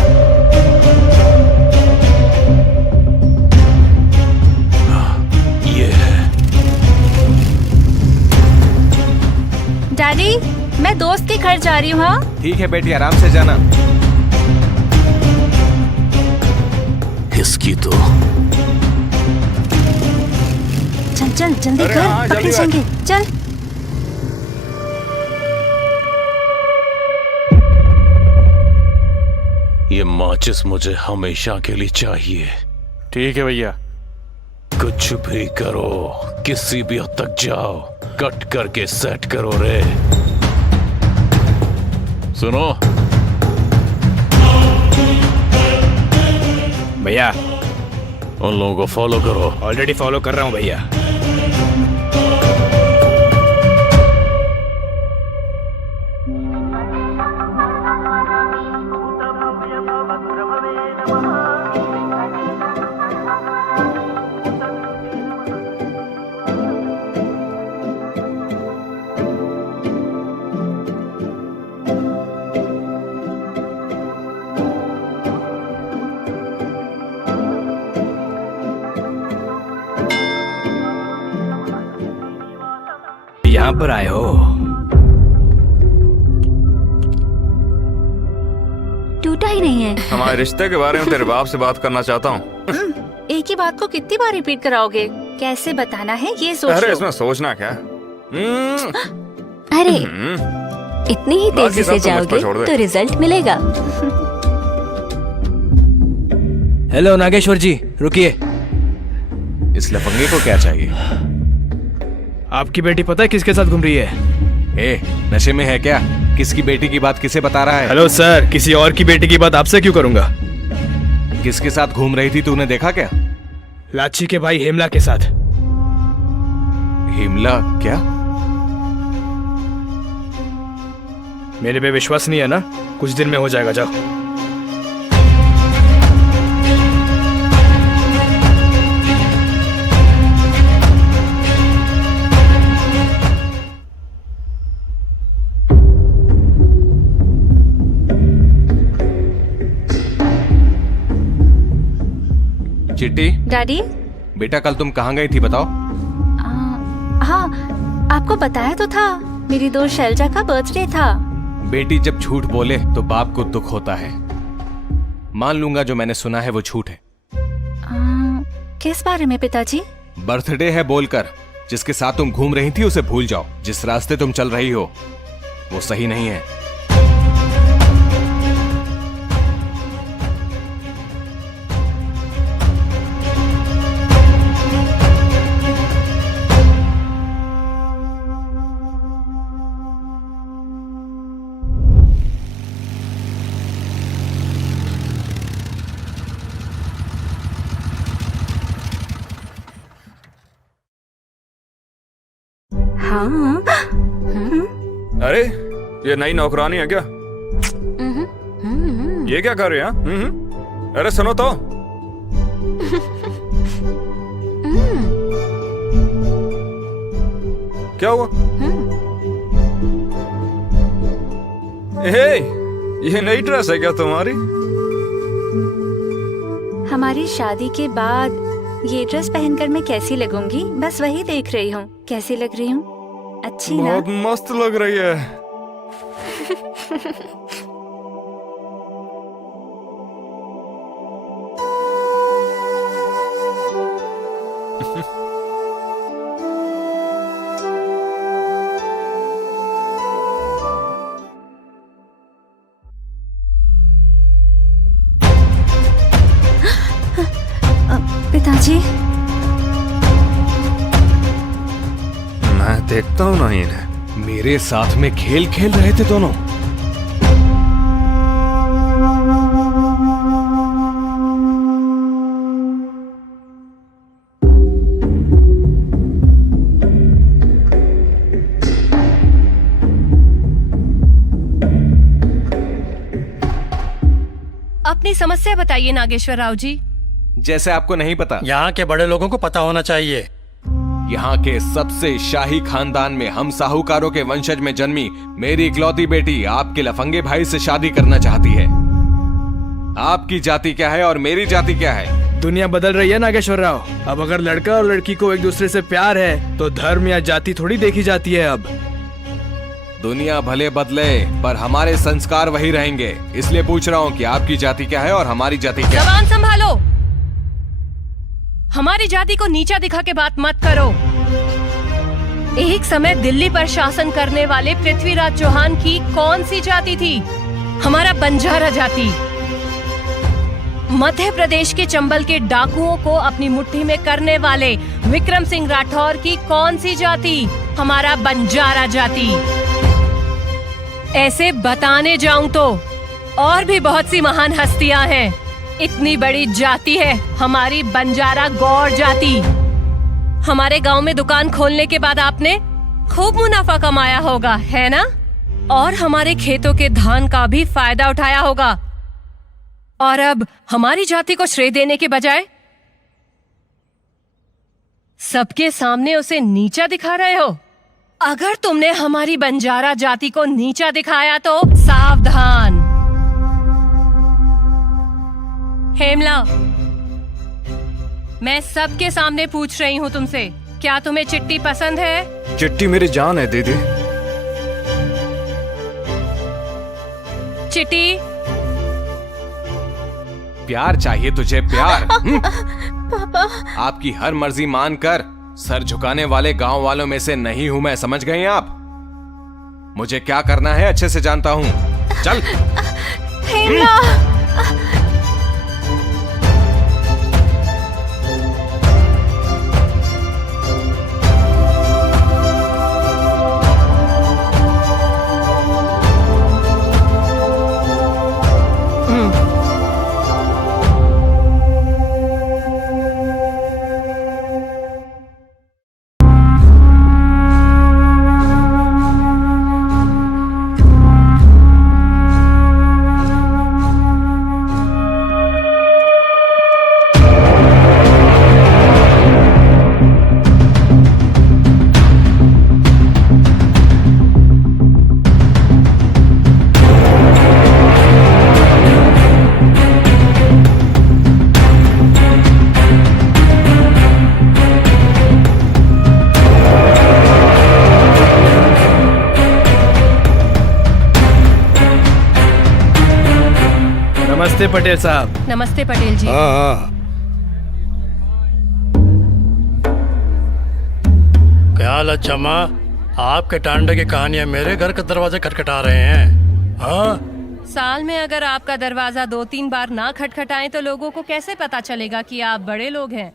ये है। डैडी, मैं दोस्त के घर जा रही हूँ। हाँ ठीक है बेटी, आराम से जाना। इसकी तो चल चल जल्दी कर, पकड़े जाएंगे। चल। ये माचिस मुझे हमेशा के लिए चाहिए। ठीक है भैया। कुछ भी करो, किसी भी हद तक जाओ, कट करके सेट करो रे। सुनो, भैया। उन लोगों को फॉलो करो। ऑलरेडी फॉलो कर रहा हूँ भैया। यहाँ पर आए हो? टूटा ही नहीं है। हमारे रिश्ते के बारे में तेरे बाप से बात करना चाहता हूँ। एक ही बात को कितनी बार रिपीट कराओगे? कैसे बताना है ये सोचो। अरे इसमें सोचना क्या? अरे इतनी ही तेजी से जाओगे तो रिजल्ट मिलेगा। हेलो नागेश्वर जी, रुकिए। इस लफंगे को क्या चाहिए? आपकी बेटी पता है किसके साथ घूम रही है? ए, नशे में है क्या? किसकी बेटी की बात किसे बता रहा है? हेलो सर, किसी और की बेटी की बात आपसे क्यों करूंगा? किसके साथ घूम रही थी तूने देखा क्या? लाची के भाई हेमला के साथ। हेमला क्या? मेरे पे विश्वास नहीं है ना? कुछ दिन में हो जाएगा, जाओ। चिट्टी, डैडी। बेटा कल तुम कहाँ गई थी बताओ? हाँ, आपको बताया तो था, मेरी दोस्त शैलजा का बर्थडे था। बेटी जब झूठ बोले तो बाप को दुख होता है। मान लूंगा जो मैंने सुना है वो झूठ है। किस बारे में पिताजी? बर्थडे है बोलकर जिसके साथ तुम घूम रही थी उसे भूल जाओ। जिस रास्ते तुम चल रही हो वो सही नहीं है। हाँ। अरे ये नई नौकरानी है क्या? ये क्या कर रहे हैं? अरे सुनो तो। क्या हुआ? ये नई ड्रेस है क्या तुम्हारी? हमारी शादी के बाद ये ड्रेस पहनकर मैं कैसी लगूंगी, बस वही देख रही हूँ। कैसी लग रही हूँ? अच्छी ना? बहुत मस्त लग रही है। पिताजी, मैं देखता हूँ ना इन्हें। मेरे साथ में खेल खेल रहे थे दोनों। अपनी समस्या बताइए नागेश्वर राव जी। जैसे आपको नहीं पता। यहाँ के बड़े लोगों को पता होना चाहिए। यहाँ के सबसे शाही खानदान में हम साहूकारों के वंशज में जन्मी मेरी इकलौती बेटी आपके लफंगे भाई से शादी करना चाहती है। आपकी जाति क्या है और मेरी जाति क्या है? दुनिया बदल रही है नागेश्वर राव। अब अगर लड़का और लड़की को एक दूसरे से प्यार है तो धर्म या जाति थोड़ी देखी जाती है। अब दुनिया भले बदले पर हमारे संस्कार वही रहेंगे। इसलिए पूछ रहा हूँ कि आपकी जाति क्या है और हमारी जाति क्या है? जबान संभालो। हमारी जाति को नीचा दिखा के बात मत करो। एक समय दिल्ली पर शासन करने वाले पृथ्वीराज चौहान की कौन सी जाति थी? हमारा बंजारा जाति। मध्य प्रदेश के चंबल के डाकुओं को अपनी मुट्ठी में करने वाले विक्रम सिंह राठौर की कौन सी जाति? हमारा बंजारा जाति। ऐसे बताने जाऊं तो और भी बहुत सी महान हस्तियां हैं इतनी बड़ी जाति है हमारी बंजारा गौर जाति। हमारे गांव में दुकान खोलने के बाद आपने खूब मुनाफा कमाया होगा, है ना? और हमारे खेतों के धान का भी फायदा उठाया होगा। और अब हमारी जाति को श्रेय देने के बजाय सबके सामने उसे नीचा दिखा रहे हो। अगर तुमने हमारी बंजारा जाति को नीचा दिखाया तो सावधान। हेमला, मैं सबके सामने पूछ रही हूँ तुमसे, क्या तुम्हें चिट्टी पसंद है? चिट्टी मेरी जान है दीदी। चिट्टी, प्यार चाहिए तुझे, प्यार। पापा, आपकी हर मर्जी मानकर सर झुकाने वाले गांव वालों में से नहीं हूं मैं, समझ गए आप? मुझे क्या करना है अच्छे से जानता हूं। चल। नमस्ते पटेल साहब। नमस्ते पटेल जी। क्या हाल अच्छा माँ, आपके टांडे की कहानियां मेरे घर के दरवाजे खटखटा रहे हैं। हाँ, साल में अगर आपका दरवाजा 2-3 बार ना खटखटाएं तो लोगों को कैसे पता चलेगा कि आप बड़े लोग हैं?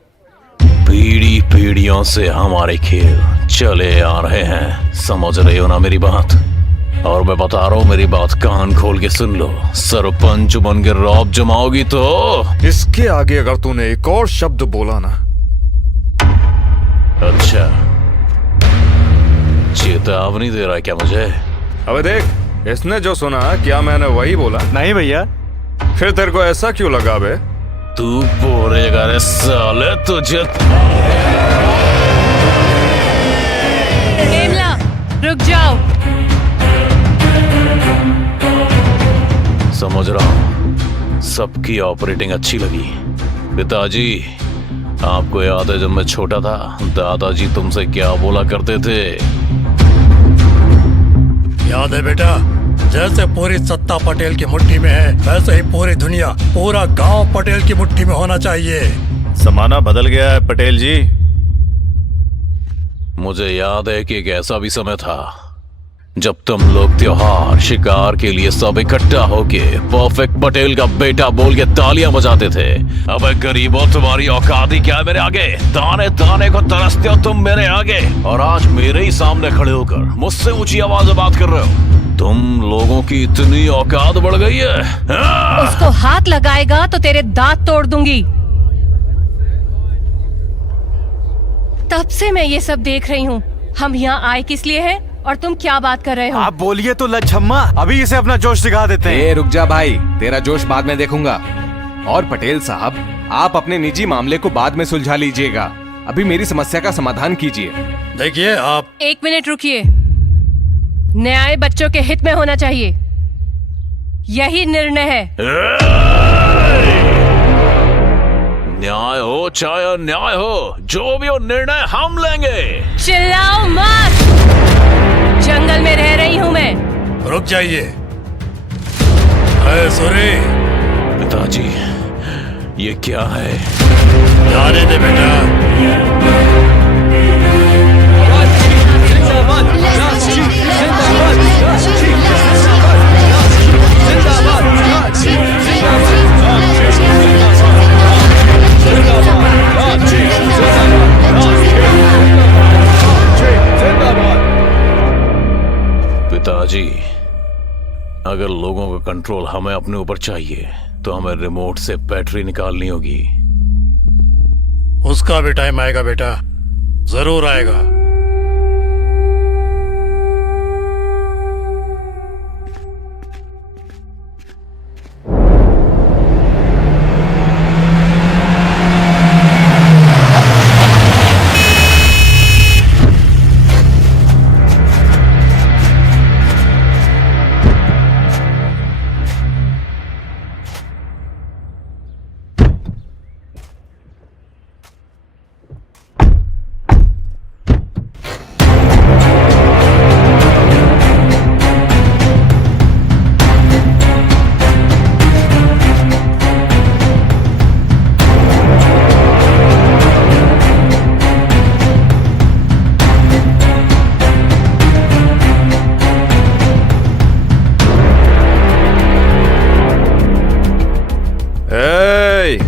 पीढ़ी पीढ़ियों से हमारे खेल चले आ रहे हैं, समझ रहे हो ना मेरी बात? और मैं बता रहा हूँ, मेरी बात कान खोल के सुन लो। सरपंच बन के रौब जमाओगी तो इसके आगे अगर तूने एक और शब्द बोला ना। अच्छा, चेतावनी दे रहा है क्या मुझे? अबे देख, इसने जो सुना क्या मैंने वही बोला? नहीं भैया। फिर तेरे को ऐसा क्यों लगा बे? तू बोलेगा रे साले तुझे। हेमला, रुक जाओ। समझ रहा हूँ, सबकी ऑपरेटिंग अच्छी लगी। पिताजी, आपको याद है जब मैं छोटा था दादाजी तुमसे क्या बोला करते थे? याद है बेटा, जैसे पूरी सत्ता पटेल की मुट्ठी में है वैसे ही पूरी दुनिया, पूरा गांव पटेल की मुट्ठी में होना चाहिए। जमाना बदल गया है पटेल जी। मुझे याद है कि एक ऐसा भी समय था जब तुम लोग त्योहार शिकार के लिए सब इकट्ठा होके परफेक्ट पटेल का बेटा बोल के तालियां बजाते थे। अबे गरीबों, तुम्हारी औकात ही क्या है मेरे आगे? ताने ताने को तरसते हो तुम मेरे आगे, और आज मेरे ही सामने खड़े होकर मुझसे ऊंची आवाज में बात कर रहे हो। तुम लोगों की इतनी औकात बढ़ गई है। उसको हाथ लगाएगा तो तेरे दांत तोड़ दूंगी। तब से मैं ये सब देख रही हूँ। हम यहाँ आए किस लिए हैं और तुम क्या बात कर रहे हो? आप बोलिए तो लच्छम्मा, अभी इसे अपना जोश दिखा देते हैं। रुक जा भाई, तेरा जोश बाद में देखूंगा। और पटेल साहब, आप अपने निजी मामले को बाद में सुलझा लीजिएगा, अभी मेरी समस्या का समाधान कीजिए। देखिए आप। 1 मिनट रुकिए। न्याय बच्चों के हित में होना चाहिए, यही निर्णय है। न्याय हो चाहे अन्याय हो, जो भी हो निर्णय हम लेंगे। चिल्लाओ मत, जंगल में रह रही हूँ मैं। रुक जाइए। सूरी। पिताजी, ये क्या है? जाने दे बेटा। पिताजी, अगर लोगों का कंट्रोल हमें अपने ऊपर चाहिए तो हमें रिमोट से बैटरी निकालनी होगी। उसका भी टाइम आएगा बेटा, जरूर आएगा।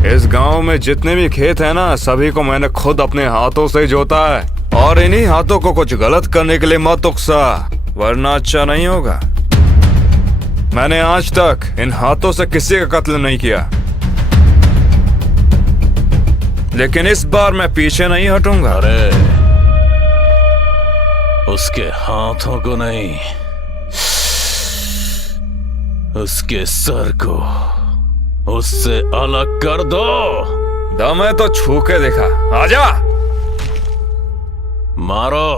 इस गांव में जितने भी खेत हैं ना, सभी को मैंने खुद अपने हाथों से जोता है। और इन्हीं हाथों को कुछ गलत करने के लिए मत उकसा, वरना अच्छा नहीं होगा। मैंने आज तक इन हाथों से किसी का कत्ल नहीं किया, लेकिन इस बार मैं पीछे नहीं हटूंगा। अरे उसके हाथों को नहीं, उसके सर को उससे अलग कर दो। दम है तो छू के देखा, आजा। मारो।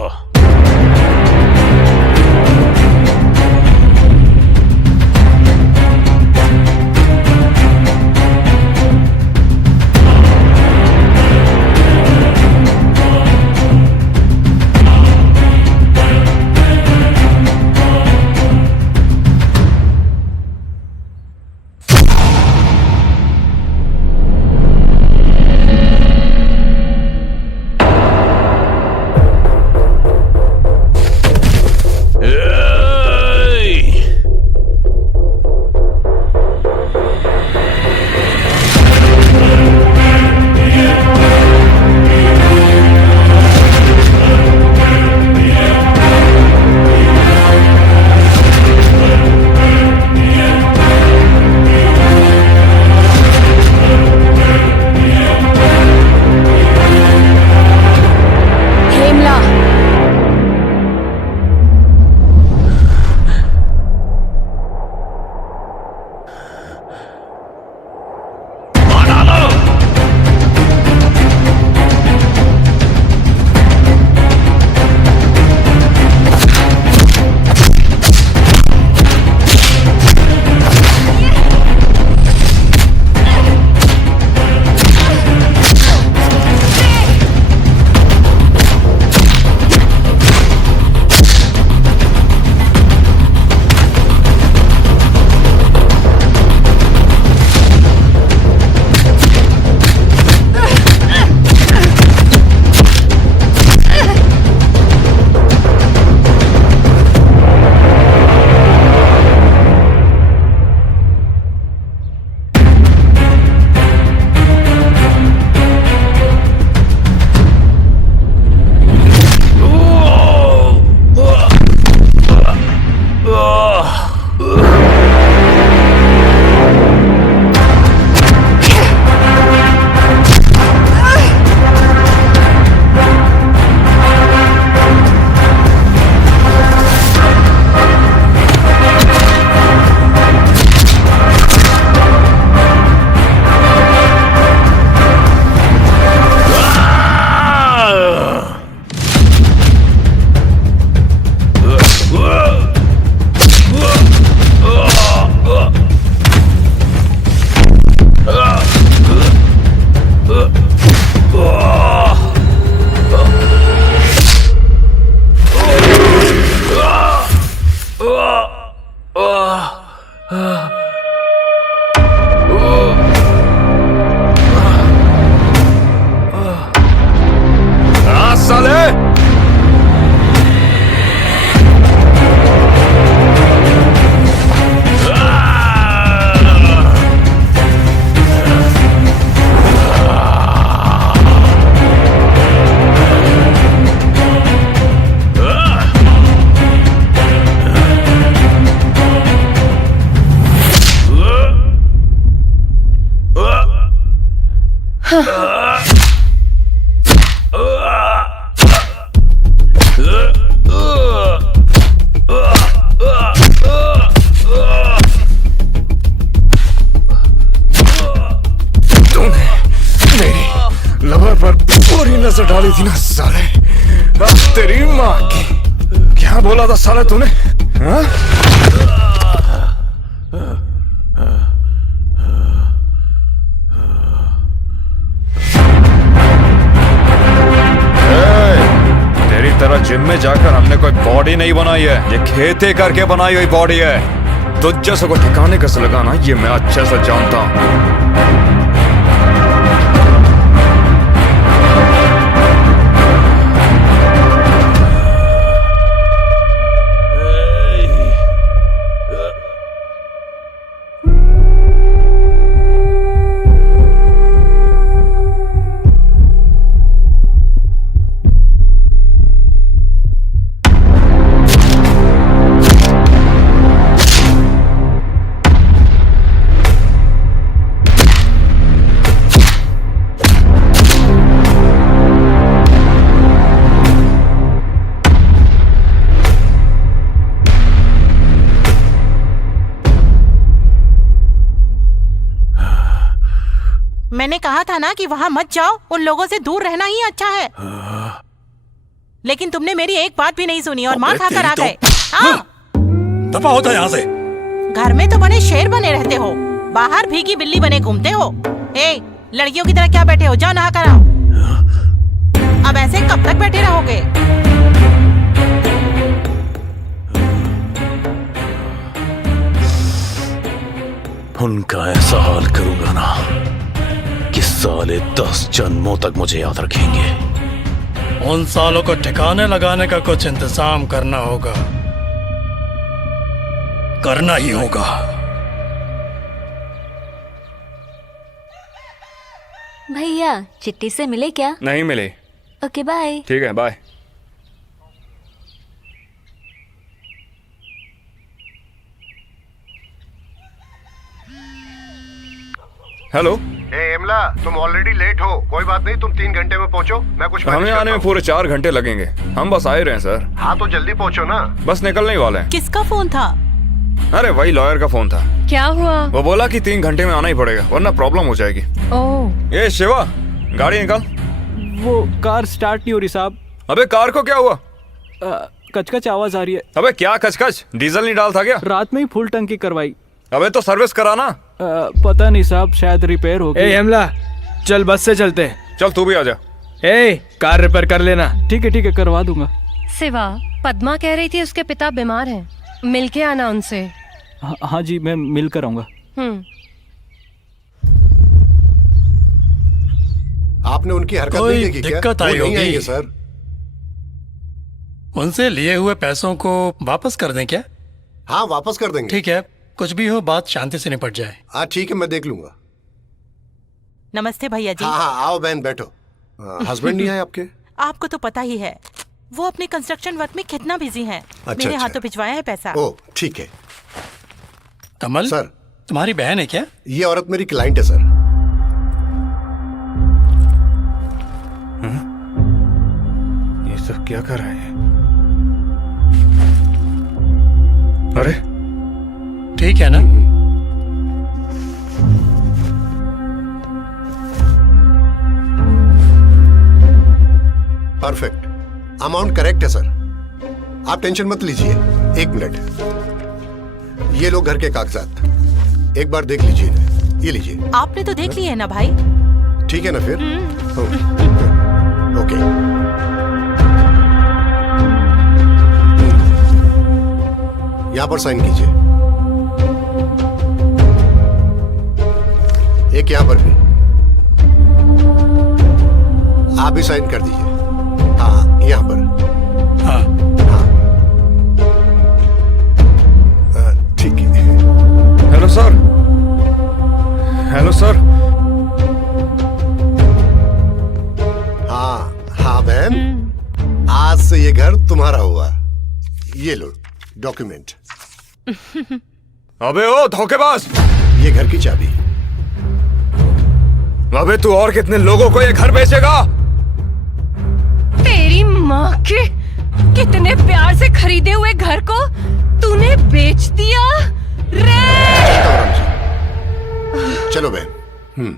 से डाली थी ना साले। अब तेरी माँ की क्या बोला था साले तूने? हाँ? तेरी तरह जिम में जाकर हमने कोई बॉडी नहीं बनाई है, ये खेती करके बनाई हुई बॉडी है। तुझ जैसे को ठिकाने कैसे लगाना ये मैं अच्छे से जानता हूँ। मैंने कहा था ना कि वहाँ मत जाओ, उन लोगों से दूर रहना ही अच्छा है। लेकिन तुमने मेरी एक बात भी नहीं सुनी और मार खाकर आ गए। दफा होता है यहाँ से। घर में तो बड़े शेर बने रहते हो, बाहर भीगी बिल्ली बने घूमते हो। ए, लड़कियों की तरह क्या बैठे हो? जाओ नहा कर आओ। अब ऐसे कब तक बैठे रहोगे? उनका ऐसा हाल करूंगा ना कि साले 10 जन्मों तक मुझे याद रखेंगे। उन सालों को ठिकाने लगाने का कुछ इंतजाम करना होगा, करना ही होगा। भैया चिट्ठी से मिले क्या? नहीं मिले। Okay bye. ठीक है बाय। हेलो। एमला, तुम ऑलरेडी लेट हो। कोई बात नहीं, तुम 3 घंटे में पहुंचो। मैं कुछ हमें आने में पूरे 4 घंटे लगेंगे। हम बस आए रहे हैं सर। हाँ तो जल्दी पहुंचो ना। बस निकलने ही वाले हैं। किसका फोन था? अरे वही लॉयर का फोन था। क्या हुआ? वो बोला कि 3 घंटे में आना ही पड़ेगा वरना प्रॉब्लम हो जाएगी। ओह। ये शिवा, गाड़ी निकाल। वो कार स्टार्ट नहीं हो रही साहब। अबे कार को क्या हुआ? कचकच आवाज आ रही है। अबे क्या कचकच? डीजल नहीं डाल था क्या? रात में ही फुल टंकी करवाई। अबे तो सर्विस कराना। पता नहीं साहब, शायद रिपेयर हो गई। हेमला, चल बस से चलते। चल तू भी आ जा। कार रिपेयर कर लेना। ठीक है करवा दूंगा। सिवा, पद्मा कह रही थी उसके पिता बीमार हैं, मिलके आना उनसे। हाँ जी, मैं मिल कर आऊंगा। आपने उनकी हरकत नहीं देखी क्या? दिक्कत आई होगी सर। उनसे लिए हुए पैसों को वापस कर दें क्या? हाँ वापस कर देंगे। ठीक है, कुछ भी हो बात शांति से निपट जाए। हाँ ठीक है, मैं देख लूंगा। नमस्ते भैया जी। हाँ आओ बहन बैठो। हस्बैंड नहीं आए आपके? आपको तो पता ही है, वो अपने कंस्ट्रक्शन वर्क में कितना बिजी हैं। अच्छा, मेरे हाथों भिजवाया है पैसा। ओह ठीक है। कमल सर, तुम्हारी बहन है क्या? ये औरत मेरी क्लाइंट है सर। ये सब क्या कर रहे हैं? अरे ठीक है ना? परफेक्ट, अमाउंट करेक्ट है सर। आप टेंशन मत लीजिए। 1 मिनट, ये लो घर के कागजात, एक बार देख लीजिए। ये लीजिए। आपने तो देख लिए है ना भाई? ठीक है ना फिर? ओके। यहां पर साइन कीजिए, एक यहां पर भी। आप भी साइन कर दीजिए। हाँ यहां पर। हाँ ठीक है। Hello sir. Hello sir. हाँ बहन, आज से ये घर तुम्हारा हुआ। ये लो डॉक्यूमेंट। अबे ओ धोखेबाज, ये घर की चाबी। अबे तू और कितने लोगों को ये घर बेचेगा? तेरी माँ के, कितने प्यार से खरीदे हुए घर को तूने बेच दिया रे। चलो बहन।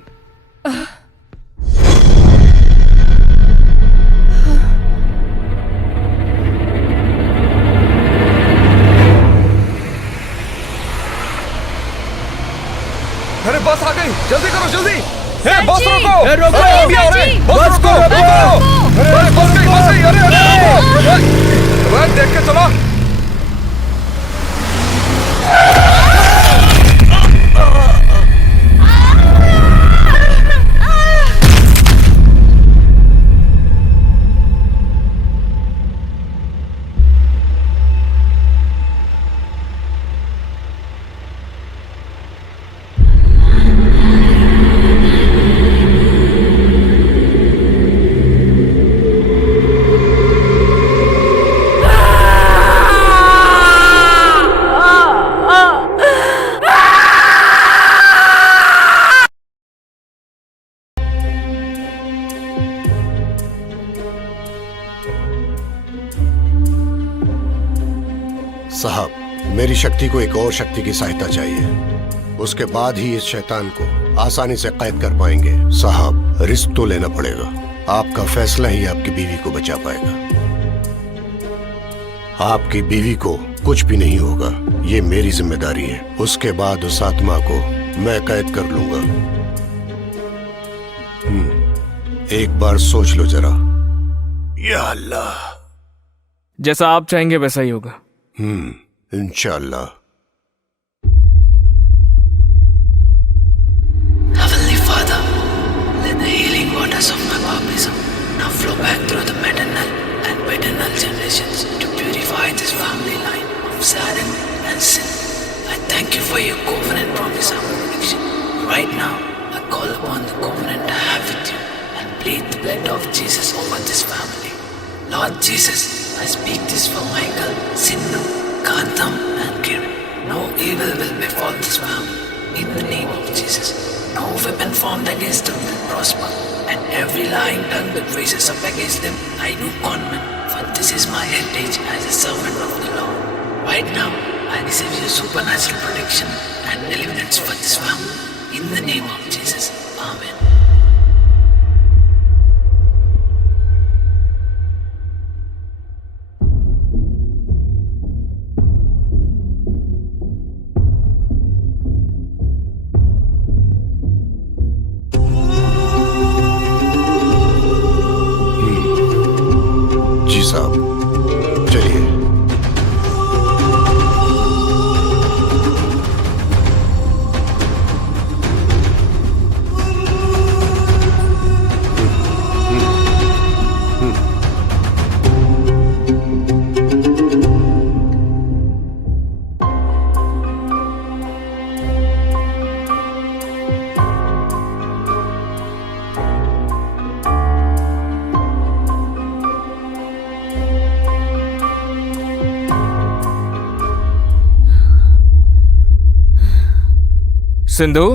भाई जल्दी करो जल्दी। बस रोको। रोको। बस को रोको। बस गई। अरे देख के चलो। साहब, मेरी शक्ति को एक और शक्ति की सहायता चाहिए। उसके बाद ही इस शैतान को आसानी से कैद कर पाएंगे। साहब, रिस्क तो लेना पड़ेगा। आपका फैसला ही आपकी बीवी को बचा पाएगा। आपकी बीवी को कुछ भी नहीं होगा, ये मेरी जिम्मेदारी है। उसके बाद उस आत्मा को मैं कैद कर लूंगा। एक बार सोच लो जरा। या अल्लाह। जैसा आप चाहेंगे वैसा ही होगा। इंशाअल्लाह। Heavenly Father, let the healing waters of my baptism now flow back through the maternal and paternal generations to purify this family line of sadness and sin. I thank you for your covenant promise and protection. Right now, I call upon the covenant I have with you and plead the blood of Jesus over this family. Lord Jesus, I speak this for Michael, Sindhu, Kantham and Kiran. No evil will befall this family. In the name of Jesus, no weapon formed against them will prosper. And every lying tongue that raises up against them, I do condemn. For this is my heritage as a servant of the Lord. Right now, I receive your supernatural protection and deliverance for this family. In the name of Jesus. Amen. जी साहब, चलिए। सिंधु,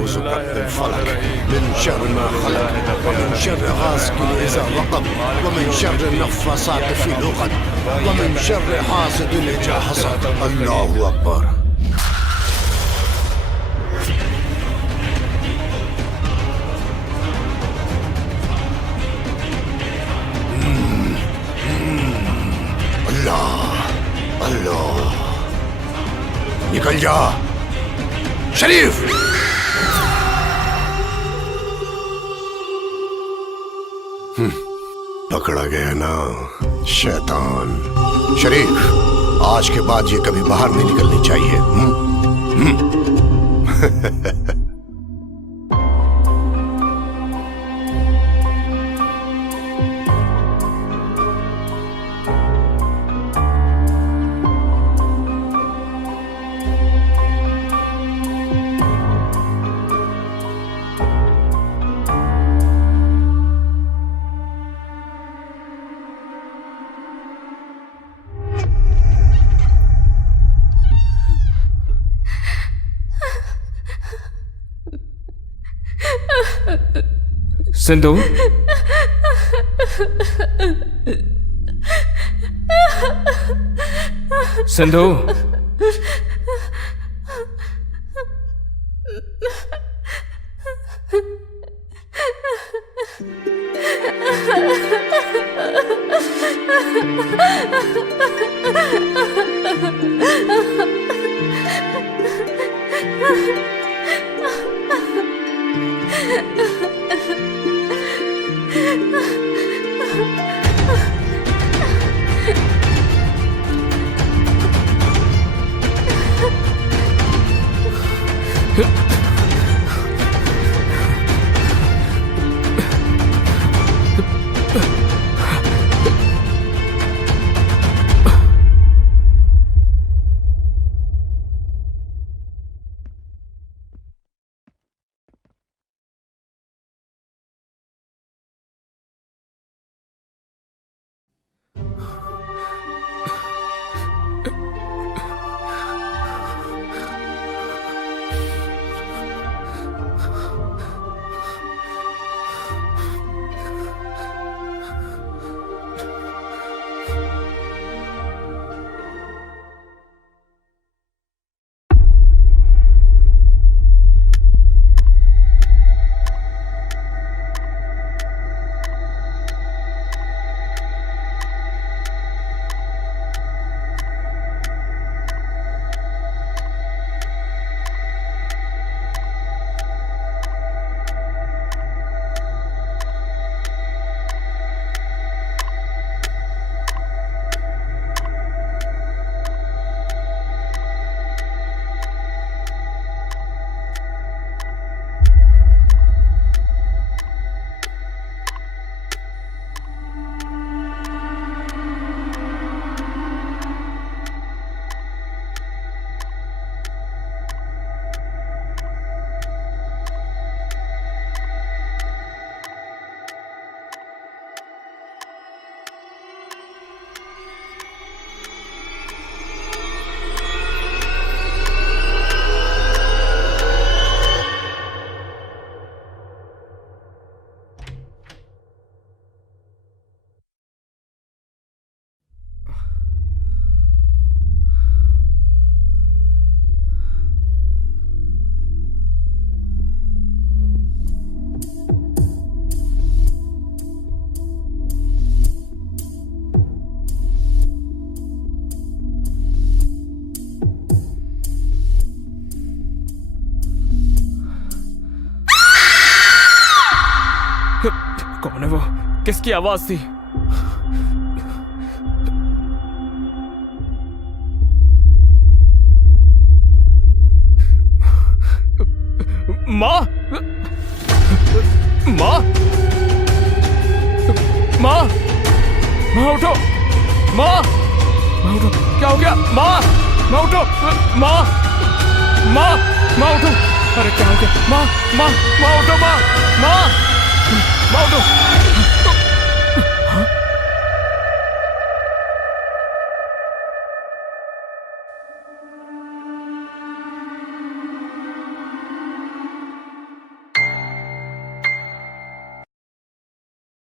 अऊज़ु बिरब्बिल फलक मिन शर्रि मा खलक व मिन शर्रि गासिकिन इज़ा वक़ब व मिन शर्रि नफ़्फ़ासाति फ़िल उक़द व मिन शर्रि हासिदिन इज़ा हसद। अल्लाहु अकबर। अल्लाह, निकल जा शरीफ। पकड़ा गया ना शैतान। शरीफ, आज के बाद ये कभी बाहर नहीं निकलनी चाहिए। सिंधु, सिंधु, कौन है वो? किसकी आवाज थी? माँ, माँ, माँ, माँ उठो, माँ, माँ उठो, क्या हो गया? माँ, माँ उठो, माँ, माँ, माँ उठो, अरे क्या हो गया? माँ, माँ, माँ उठो, माँ, माँ, माँ उठो।